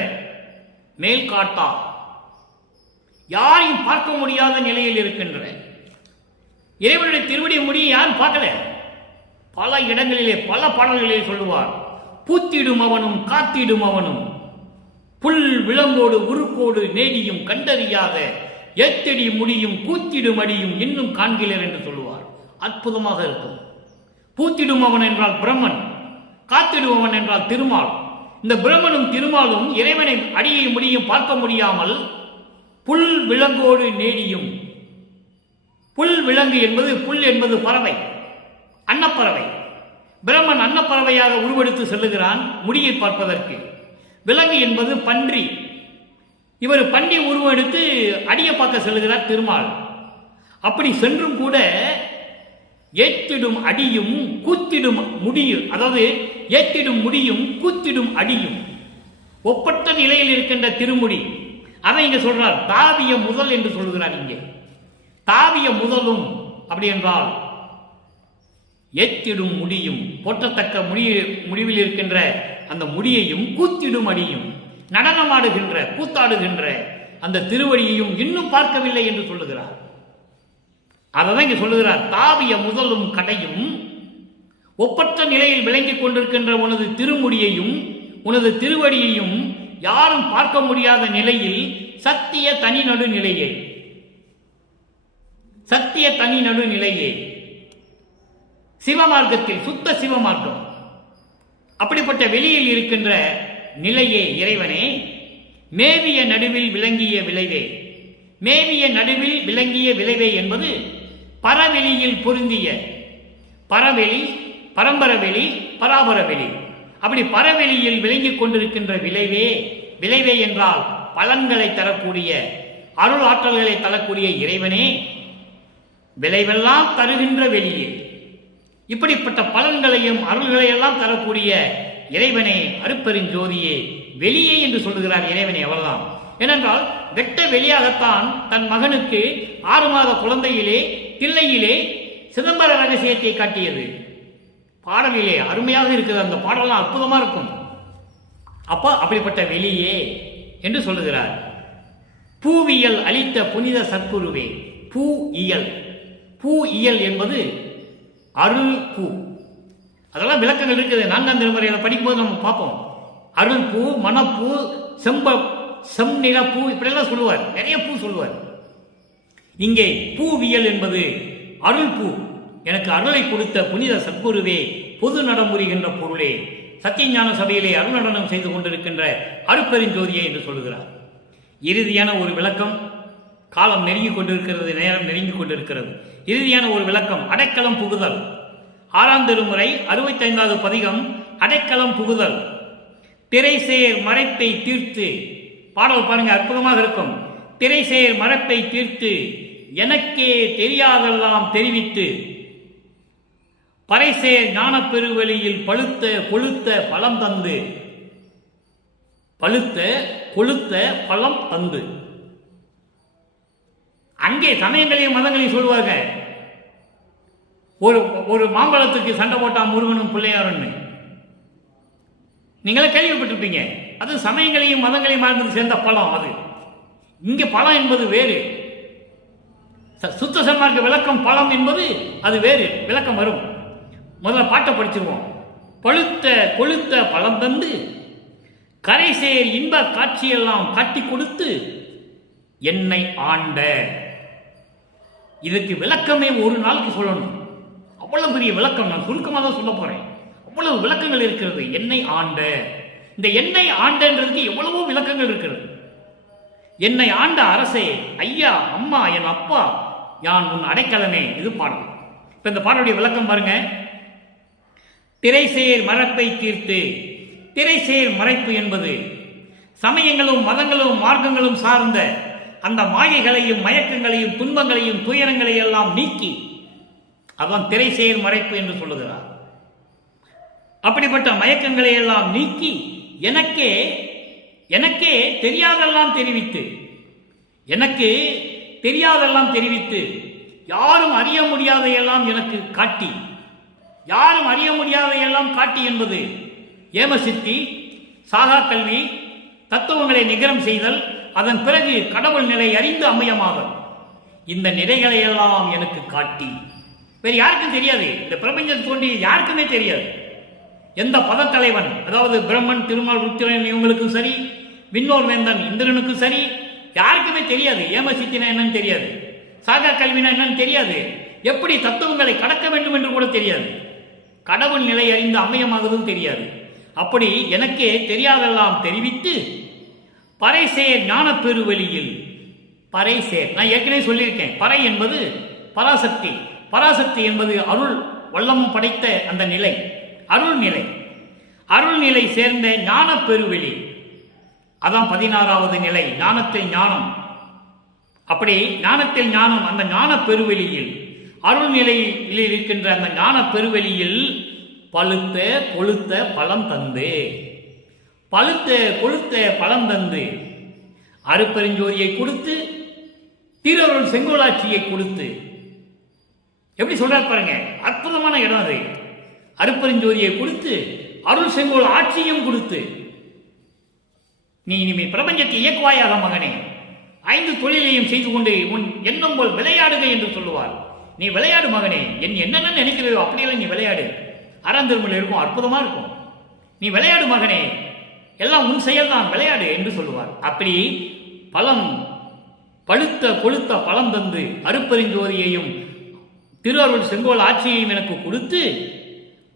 மேல் காட்டா, யாரையும் பார்க்க முடியாத நிலையில் இருக்கின்ற இறைவனுடைய திருவடிய முடியை யாரும் பார்க்கல. பல இடங்களிலே பல பாடல்களிலே சொல்லுவார். பூத்திடும் அவனும் காத்திடும் அவனும் புல் விளம்போடு உருக்கோடு நேடியும் கண்டறியாத ஏத்தடி முடியும் கூத்திடும் அடியும் இன்னும் காண்கிறேன் என்று சொல்லுவார். அற்புதமாக இருக்கும். பூத்திடும் அவன் என்றால் பிரம்மன், காத்திடுபவன் என்றால் திருமால். இந்த பிரம்மனும் திருமாலும் இறைவனை அடியை முடியும் பார்க்க முடியாமல் புல் விலங்கோடு நேடியும். புல் விலங்கு என்பது, புல் என்பது பறவை, அன்னப்பறவை. பிரம்மன் அன்னப்பறவையாக உருவெடுத்து செல்லுகிறான் முடியை பார்ப்பதற்கு. விலங்கு என்பது பன்றி. இவர் பன்றி உருவம் எடுத்து அடியை பார்க்க செல்லுகிறார் திருமால். அப்படி சென்றும் கூட ஏற்றிடும் அடியும் கூத்திடும் முடியும், அதாவது ஏற்றிடும் முடியும் கூத்திடும் அடியும் ஒப்பற்ற நிலையில் இருக்கின்ற திருமுடி. அதை இங்க சொல்றார். தாவிய முதல் என்று சொல்கிறார். இங்கே தாவிய முதலும் அப்படி என்றால் ஏற்றிடும் முடியும், போற்றத்தக்க முடிவில் இருக்கின்ற அந்த முடியையும் கூத்திடும் அடியும், நடனமாடுகின்ற கூத்தாடுகின்ற அந்த திருவடியையும் இன்னும் பார்க்கவில்லை என்று சொல்லுகிறார். அதான் இங்க சொல்லுகிறார். தாவிய முதலும் கடையும் ஒப்பற்ற நிலையில் விளங்கிக் கொண்டிருக்கின்ற உனது திருமுடியையும் உனது திருவடியையும் யாரும் பார்க்க முடியாத நிலையில் சத்திய தனி நடு நிலையே. சத்திய தனி நடு நிலையே சிவமார்க்கத்தில் சுத்த சிவமார்க்கம். அப்படிப்பட்ட வெளியில் இருக்கின்ற நிலையே இறைவனே. மேவிய நடுவில் விளங்கிய விளைவே. மேவிய நடுவில் விளங்கிய விளைவே என்பது பரவெளியில் பொருந்திய. பரவெளி, பரம்பரவெளி, பராபரவெளி. அப்படி பரவெளியில் விளங்கிக் கொண்டிருக்கின்ற விளைவே. விளைவே என்றால் பலன்களை தரக்கூடிய, அருள் ஆற்றல்களை தரக்கூடிய இறைவனே. விளைவெல்லாம் தருகின்ற வெளியே. இப்படிப்பட்ட பலன்களையும் அருள்களையெல்லாம் தரக்கூடிய இறைவனே, அருட்பெருஞ்சோதியே, வெளியே என்று சொல்லுகிறார் இறைவனை. அவர்தான். ஏனென்றால் வெட்ட வெளியாகத்தான் தன் மகனுக்கு 6 மாத குழந்தையிலே தில்லையிலே சிதம்பர ரகசியத்தை காட்டியது. பாடலிலே அருமையாக இருக்கிறது. அந்த பாடலாம் அற்புதமா இருக்கும். அப்படிப்பட்ட வெளியே என்று சொல்லுகிறார். பூவியல் அளித்த புனித சத்குருவே. பூ இயல். பூ இயல் என்பது அருள் பூ. அதெல்லாம் விளக்கங்கள் இருக்குது. 4ஆம் திருமுறையில படிக்கும்போது நம்ம பார்ப்போம். அருள் பூ, மணப்பூ, செம்நிலப்பூ, இப்படியெல்லாம் சொல்லுவார். நிறைய பூ சொல்லுவார். இங்கே பூவியல் என்பது அருள் பூ. எனக்கு அருளை கொடுத்த புனித சத்குருவே, பொது நடமுறுகின்ற பொருளே, சத்தியஞான சபையிலே அருள் நடனம் செய்து கொண்டிருக்கின்ற அருட்பெருஞ்சோதியே என்று சொல்லுகிறார். இறுதியான ஒரு விளக்கம். காலம் நெருங்கிக் கொண்டிருக்கிறது, நேரம் நெருங்கிக் கொண்டிருக்கிறது. இறுதியான ஒரு விளக்கம். அடைக்கலம் புகுதல். 6ஆம் திருமுறை 65வது பதிகம். அடைக்கலம் புகுதல். திரைசேர் மறைப்பை தீர்த்து பாடல் பாருங்க, அற்புதமாக இருக்கும். திரைசேர் மரப்பை தீர்த்து எனக்கே தெரியாதெல்லாம் தெரிவித்து பறைசேர் ஞான பெருவெளியில் பழுத்த கொழுத்த பழம் தந்து, பழுத்த கொழுத்த பழம் தந்து. அங்கே சமயங்களையும் மதங்களையும் சொல்லுவாங்க. ஒரு மாம்பழத்துக்கு சண்டை போட்டா முருகனும் பிள்ளையாருன்னு நீங்களே கேள்விப்பட்டிருப்பீங்க. அது சமயங்களையும் மதங்களையும் மறந்து சேர்ந்த பழம். அது இங்கே பழம் என்பது வேறு. சுத்த சன்மார்க்க விளக்கம் பழம் என்பது அது வேறு விளக்கம் வரும். முதல்ல பாட்டை படிச்சிருவோம். பழுத்த கொழுத்த பழம் தந்து கரைசேர் இன்ப காட்சியெல்லாம் காட்டி கொடுத்து என்னை ஆண்ட. இதுக்கு விளக்கமே ஒரு நாளுக்கு சொல்லணும். அவ்வளவு பெரிய விளக்கம். நான் சுருக்கமாக தான் சொல்ல போறேன். அவ்வளவு விளக்கங்கள் இருக்கிறது. என்னை ஆண்ட, இந்த என்னை ஆண்டன்றதுக்கு எவ்வளவோ விளக்கங்கள் இருக்கிறது. என்னை ஆண்ட அரசே, ஐயா, அம்மா, என் அப்பா, யான் உன் அடைக்கலமே. இது பாடல். இப்ப இந்த பாடலுடைய விளக்கம் பாருங்க. திரைசேர் மரப்பை தீர்த்து. திரைசேர் மறைப்பு என்பது சமயங்களும் மதங்களும் மார்க்கங்களும் சார்ந்த அந்த மாயைகளையும் மயக்கங்களையும் துன்பங்களையும் துயரங்களையும் எல்லாம் நீக்கி, அதான் திரைசேர் மறைப்பு என்று சொல்லுகிறார். அப்படிப்பட்ட மயக்கங்களை எல்லாம் நீக்கி எனக்கே தெரியாதெல்லாம் தெரிவித்து, எனக்கு தெரியாதெல்லாம் தெரிவித்து, யாரும் அறிய முடியாதையெல்லாம் எனக்கு காட்டி. யாரும் அறிய முடியாதையெல்லாம் காட்டி என்பது ஏமசித்தி, சாகா கல்வி, தத்துவங்களை நிகரம் செய்தல், அதன் பிறகு கடவுள் நிலை அறிந்து அம்மையமாதல். இந்த நிலைகளை எல்லாம் எனக்கு காட்டி. வேறு யாருக்கும் தெரியாது. இந்த பிரபஞ்சம் தோன்றி யாருக்குமே தெரியாது. எந்த பதத்தலைவன், அதாவது பிரம்மன், திருமால், ருத்திரன் இவங்களுக்கும் சரி, விண்ணோர் வேந்தன் இந்திரனுக்கும் சரி, யாருக்குமே தெரியாது. ஏமசித்தினா என்னன்னு தெரியாது, சாகா கல்வினா என்னன்னு தெரியாது, எப்படி தத்துவங்களை கடக்க வேண்டும் என்று கூட தெரியாது, கடவுள் நிலை அறிந்து அம்மையமாகவும் தெரியாது. அப்படி எனக்கே தெரியாதெல்லாம் தெரிவித்து பறைசேர் ஞான பெருவெளியில். பறைசேர் நான் ஏற்கனவே சொல்லியிருக்கேன். பறை என்பது பராசக்தி. பராசக்தி என்பது அருள் வல்லம் படைத்த அந்த நிலை, அருள் நிலை. அருள் நிலை சேர்ந்த ஞான பெருவெளி, அதான் 16வது நிலை, ஞானத்தில் ஞானம். அப்படி ஞானத்தில் ஞானம், அந்த ஞான பெருவெளியில், அருள் நிலையில் இருக்கின்ற அந்த ஞான பெருவெளியில் பழுத்த கொழுத்த பழம் தந்து. பழுத்த கொழுத்த பழம் தந்து அருப்பெருஞ்சோதியை கொடுத்து, திருவருள் செங்கோலாட்சியை கொடுத்து. எப்படி சொல்றார் பாருங்க, அற்புதமான இடம் அது. அருப்பெருஞ்சோதியை கொடுத்து, அருள் செங்கோல் ஆட்சியும் கொடுத்து, நீ இனிமே பிரபஞ்சத்தை இயக்குவாயாக மகனே, 5 தொழிலையும் செய்து கொண்டு உன் எண்ணம் போல் விளையாடுக என்று சொல்லுவார். நீ விளையாடு மகனே, என்னென்ன நினைக்கிறதோ அப்படியெல்லாம் நீ விளையாடு. அறந்திருமல் இருக்கும், அற்புதமா இருக்கும். நீ விளையாடு மகனே, எல்லாம் உன் செயல் தான், விளையாடு என்று சொல்லுவார். அப்படி பழம், பழுத்த கொழுத்த பழம் தந்து அருப்பெருஞ்சோதியையும் திருவருள் செங்கோல் ஆட்சியையும் எனக்கு கொடுத்து,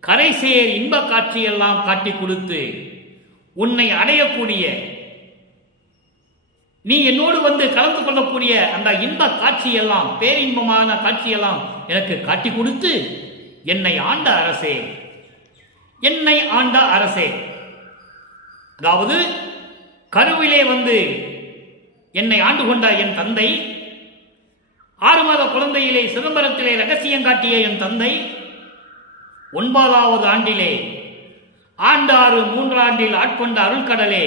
கரைசேர் இன்ப காட்சியெல்லாம் காட்டி கொடுத்து, உன்னை அடையக்கூடிய, நீ என்னோடு வந்து கலந்து கொள்ளக்கூடிய அந்த இன்ப காட்சியெல்லாம், பேரின்பமான காட்சியெல்லாம் எனக்கு காட்டி கொடுத்து, என்னை ஆண்ட அரசே, என்னை ஆண்ட அரசே. அதாவது கருவிலே வந்து என்னை ஆண்டு கொண்ட என் தந்தை, 6 மாத குழந்தையிலே சிதம்பரத்திலே ரகசியம் காட்டிய என் தந்தை, 9வது ஆண்டிலே ஆண்டாறு 3 ஆண்டில் ஆட்கொண்ட அருள்கடலே.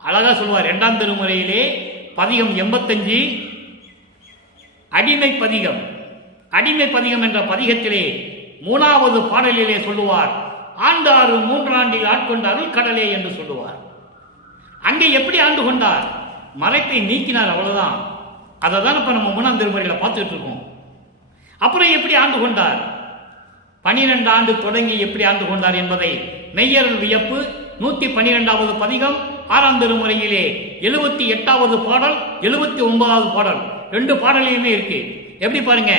அழகா சொல்வார் 2ஆம் திருமுறையிலே பதிகம் 85, அடிமை பதிகம். அடிமை பதிகம் என்ற பதிகத்திலே 3வது பாடலிலே சொல்லுவார், ஆண்டாறு 3 ஆண்டில் ஆட்கொண்ட அருள்கடலே என்று சொல்லுவார். அங்கே எப்படி ஆண்டு கொண்டார்? மறைப்பை நீக்கினார், அவ்வளவுதான். அதை தான் இப்ப நம்ம 3ஆம் திருமுறையில பார்த்துட்டு இருக்கோம். அப்புறம் எப்படி ஆண்டு கொண்டார்? 12 ஆண்டு தொடங்கி எப்படி ஆண்டு கொண்டார் என்பதை மெய்யருள் வியப்பு 112வது பதிகம் 6ஆம் திருமுறையிலே 78வது பாடல், 79வது பாடல், 2 பாடலையுமே இருக்கு. எப்படி பாருங்க,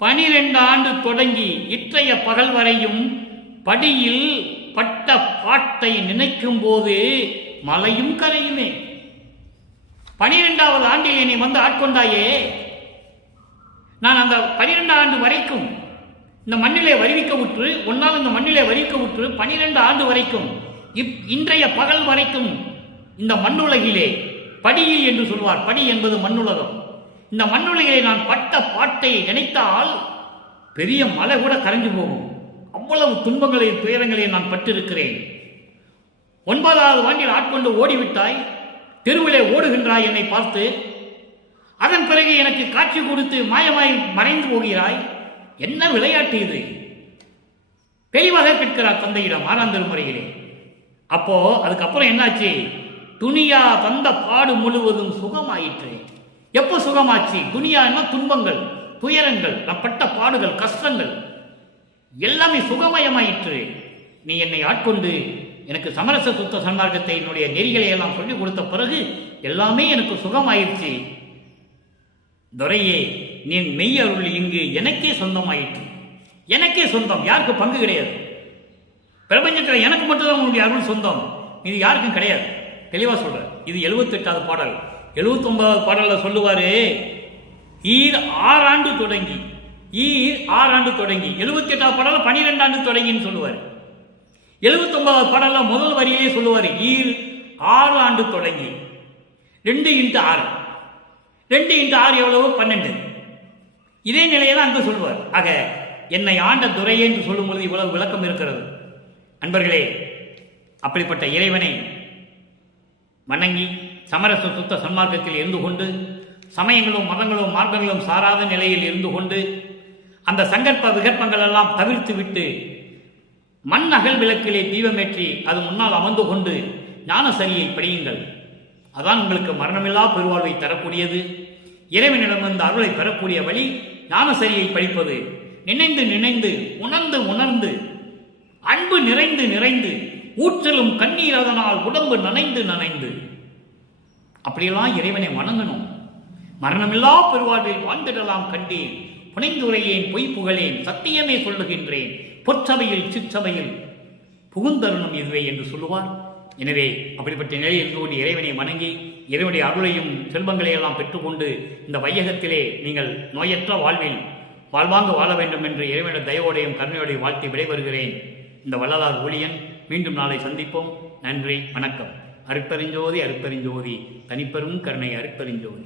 12 ஆண்டு தொடங்கி இற்றைய பகல் வரையும் படியில் பட்ட பாட்டை நினைக்கும் போது மலையும் கரையுமே. 12வது ஆண்டில் என்னை வந்து ஆட்கொண்டாயே, நான் அந்த 12 ஆண்டு வரைக்கும் இந்த மண்ணிலே வருவிக்க உற்று, ஒன்னால் இந்த மண்ணிலே வருவிக்க உற்று 12 ஆண்டு வரைக்கும், இன்றைய பகல் வரைக்கும் இந்த மண்ணுலகிலே படியில் என்று சொல்வார், படி என்பது மண்ணுலகம். இந்த மண்ணுலகிலே நான் பட்ட பாட்டை நினைத்தால் பெரிய மலை கூட கரைஞ்சு போகும். அவ்வளவு துன்பங்களையும் துயரங்களையும் நான் பட்டிருக்கிறேன். 9வது ஆண்டில் ஆட்கொண்டு ஓடிவிட்டாய், தெருவிலே ஓடுகின்றாய் என்னை பார்த்து. அதன் பிறகு எனக்கு காட்சி கொடுத்து மாயமாய் மறைந்து போகிறாய். என்ன விளையாட்டு இது? தெளிவாக கேட்கிறார் தந்தையிடம் 6ஆம் திருமுறையிலே. அப்போ அதுக்கப்புறம் என்னாச்சு? துணியா தந்த பாடு முழுவதும் சுகமாயிற்று. எப்போ சுகமாச்சு? துணியான்னா துன்பங்கள், துயரங்கள், நான் பட்ட பாடுகள், கஷ்டங்கள் எல்லாமே சுகமயமாயிற்று. நீ என்னை ஆட்கொண்டு எனக்கு சமரச சுத்த சன்மார்க்கத்தை என்னுடைய நெறிகளை எல்லாம் சொல்லிக் கொடுத்த பிறகு எல்லாமே எனக்கு சுகமாயிடுச்சு. துரையே, நீ மெய் அருள் இங்கு எனக்கே சொந்தமாயிற்று. எனக்கே சொந்தம், யாருக்கு பங்கு கிடையாது. பிரபஞ்சத்தில் எனக்கு மட்டும்தான் உன்னுடைய அருள் சொந்தம், இது யாருக்கும் கிடையாது. தெளிவாக சொல்ற. இது 78வது பாடல். 79வது பாடலில் சொல்லுவாரு, ஈர் 6 ஆண்டு தொடங்கி, ஈர் 6 ஆண்டு தொடங்கி. 78வது பாடலில் 12 ஆண்டு தொடங்கின்னு சொல்லுவார். 79வது பாடலில் முதல் வரியிலே சொல்லுவார், ஈர் 6 ஆண்டு தொடங்கி. 2 × 6, 2 × 6 எவ்வளவு? 12. இதே நிலையை தான் அங்கு சொல்வார். ஆக என்னை ஆண்ட துரையே என்று சொல்லும்போது இவ்வளவு விளக்கம் இருக்கிறது. அன்பர்களே, அப்படிப்பட்ட இறைவனை வணங்கி சமரச சுத்த சன்மார்க்கத்தில் இருந்து கொண்டு, சமயங்களும் மதங்களும் மார்க்கங்களும் சாராத நிலையில் இருந்து கொண்டு, அந்த சங்கற்ப விகற்பங்கள் எல்லாம் தவிர்த்து விட்டு மண் அகல் விளக்கிலே தீபமேற்றி அது முன்னால் அமர்ந்து கொண்டு ஞானசரியை படியுங்கள். அதான் உங்களுக்கு மரணமில்லா பெருவாழ்வை தரக்கூடியது. இறைவனிடமிருந்து அருளை பெறக்கூடிய வழி ஞானசரியை படிப்பது. நினைந்து நினைந்து, உணர்ந்து உணர்ந்து, அன்பு நிறைந்து நிறைந்து, ஊற்றலும் கண்ணீர் அதனால் உடம்பு நனைந்து நனைந்து, அப்படியெல்லாம் இறைவனை வணங்கணும். மரணமில்லா பெருவாழ்வில் வாழ்ந்திடலாம் கண்டேன், புனைந்துரையேன், பொய் புகழேன், சத்தியமே சொல்லுகின்றேன், பொற்சபையில் சிற்சபையில் புகுந்தருணும் இதுவே என்று சொல்லுவார். எனவே அப்படிப்பட்ட நிலையில் இருந்து கொண்டு இறைவனை வணங்கி இறைவனுடைய அருளையும் செல்வங்களையெல்லாம் பெற்றுக்கொண்டு இந்த வையகத்திலே நீங்கள் நோயற்ற வாழ்வில் வாழ்வாங்க வாழ வேண்டும் என்று இறைவனுடைய தயவோடையும் கருணையோடையும் வாழ்த்தி விடைபெறுகிறேன். இந்த வள்ளலார் ஊழியன். மீண்டும் நாளை சந்திப்போம். நன்றி, வணக்கம். அருட்பெருஞ்சோதி, அருட்பெருஞ்சோதி, தனிப்பெரும் கருணை அருட்பெருஞ்சோதி.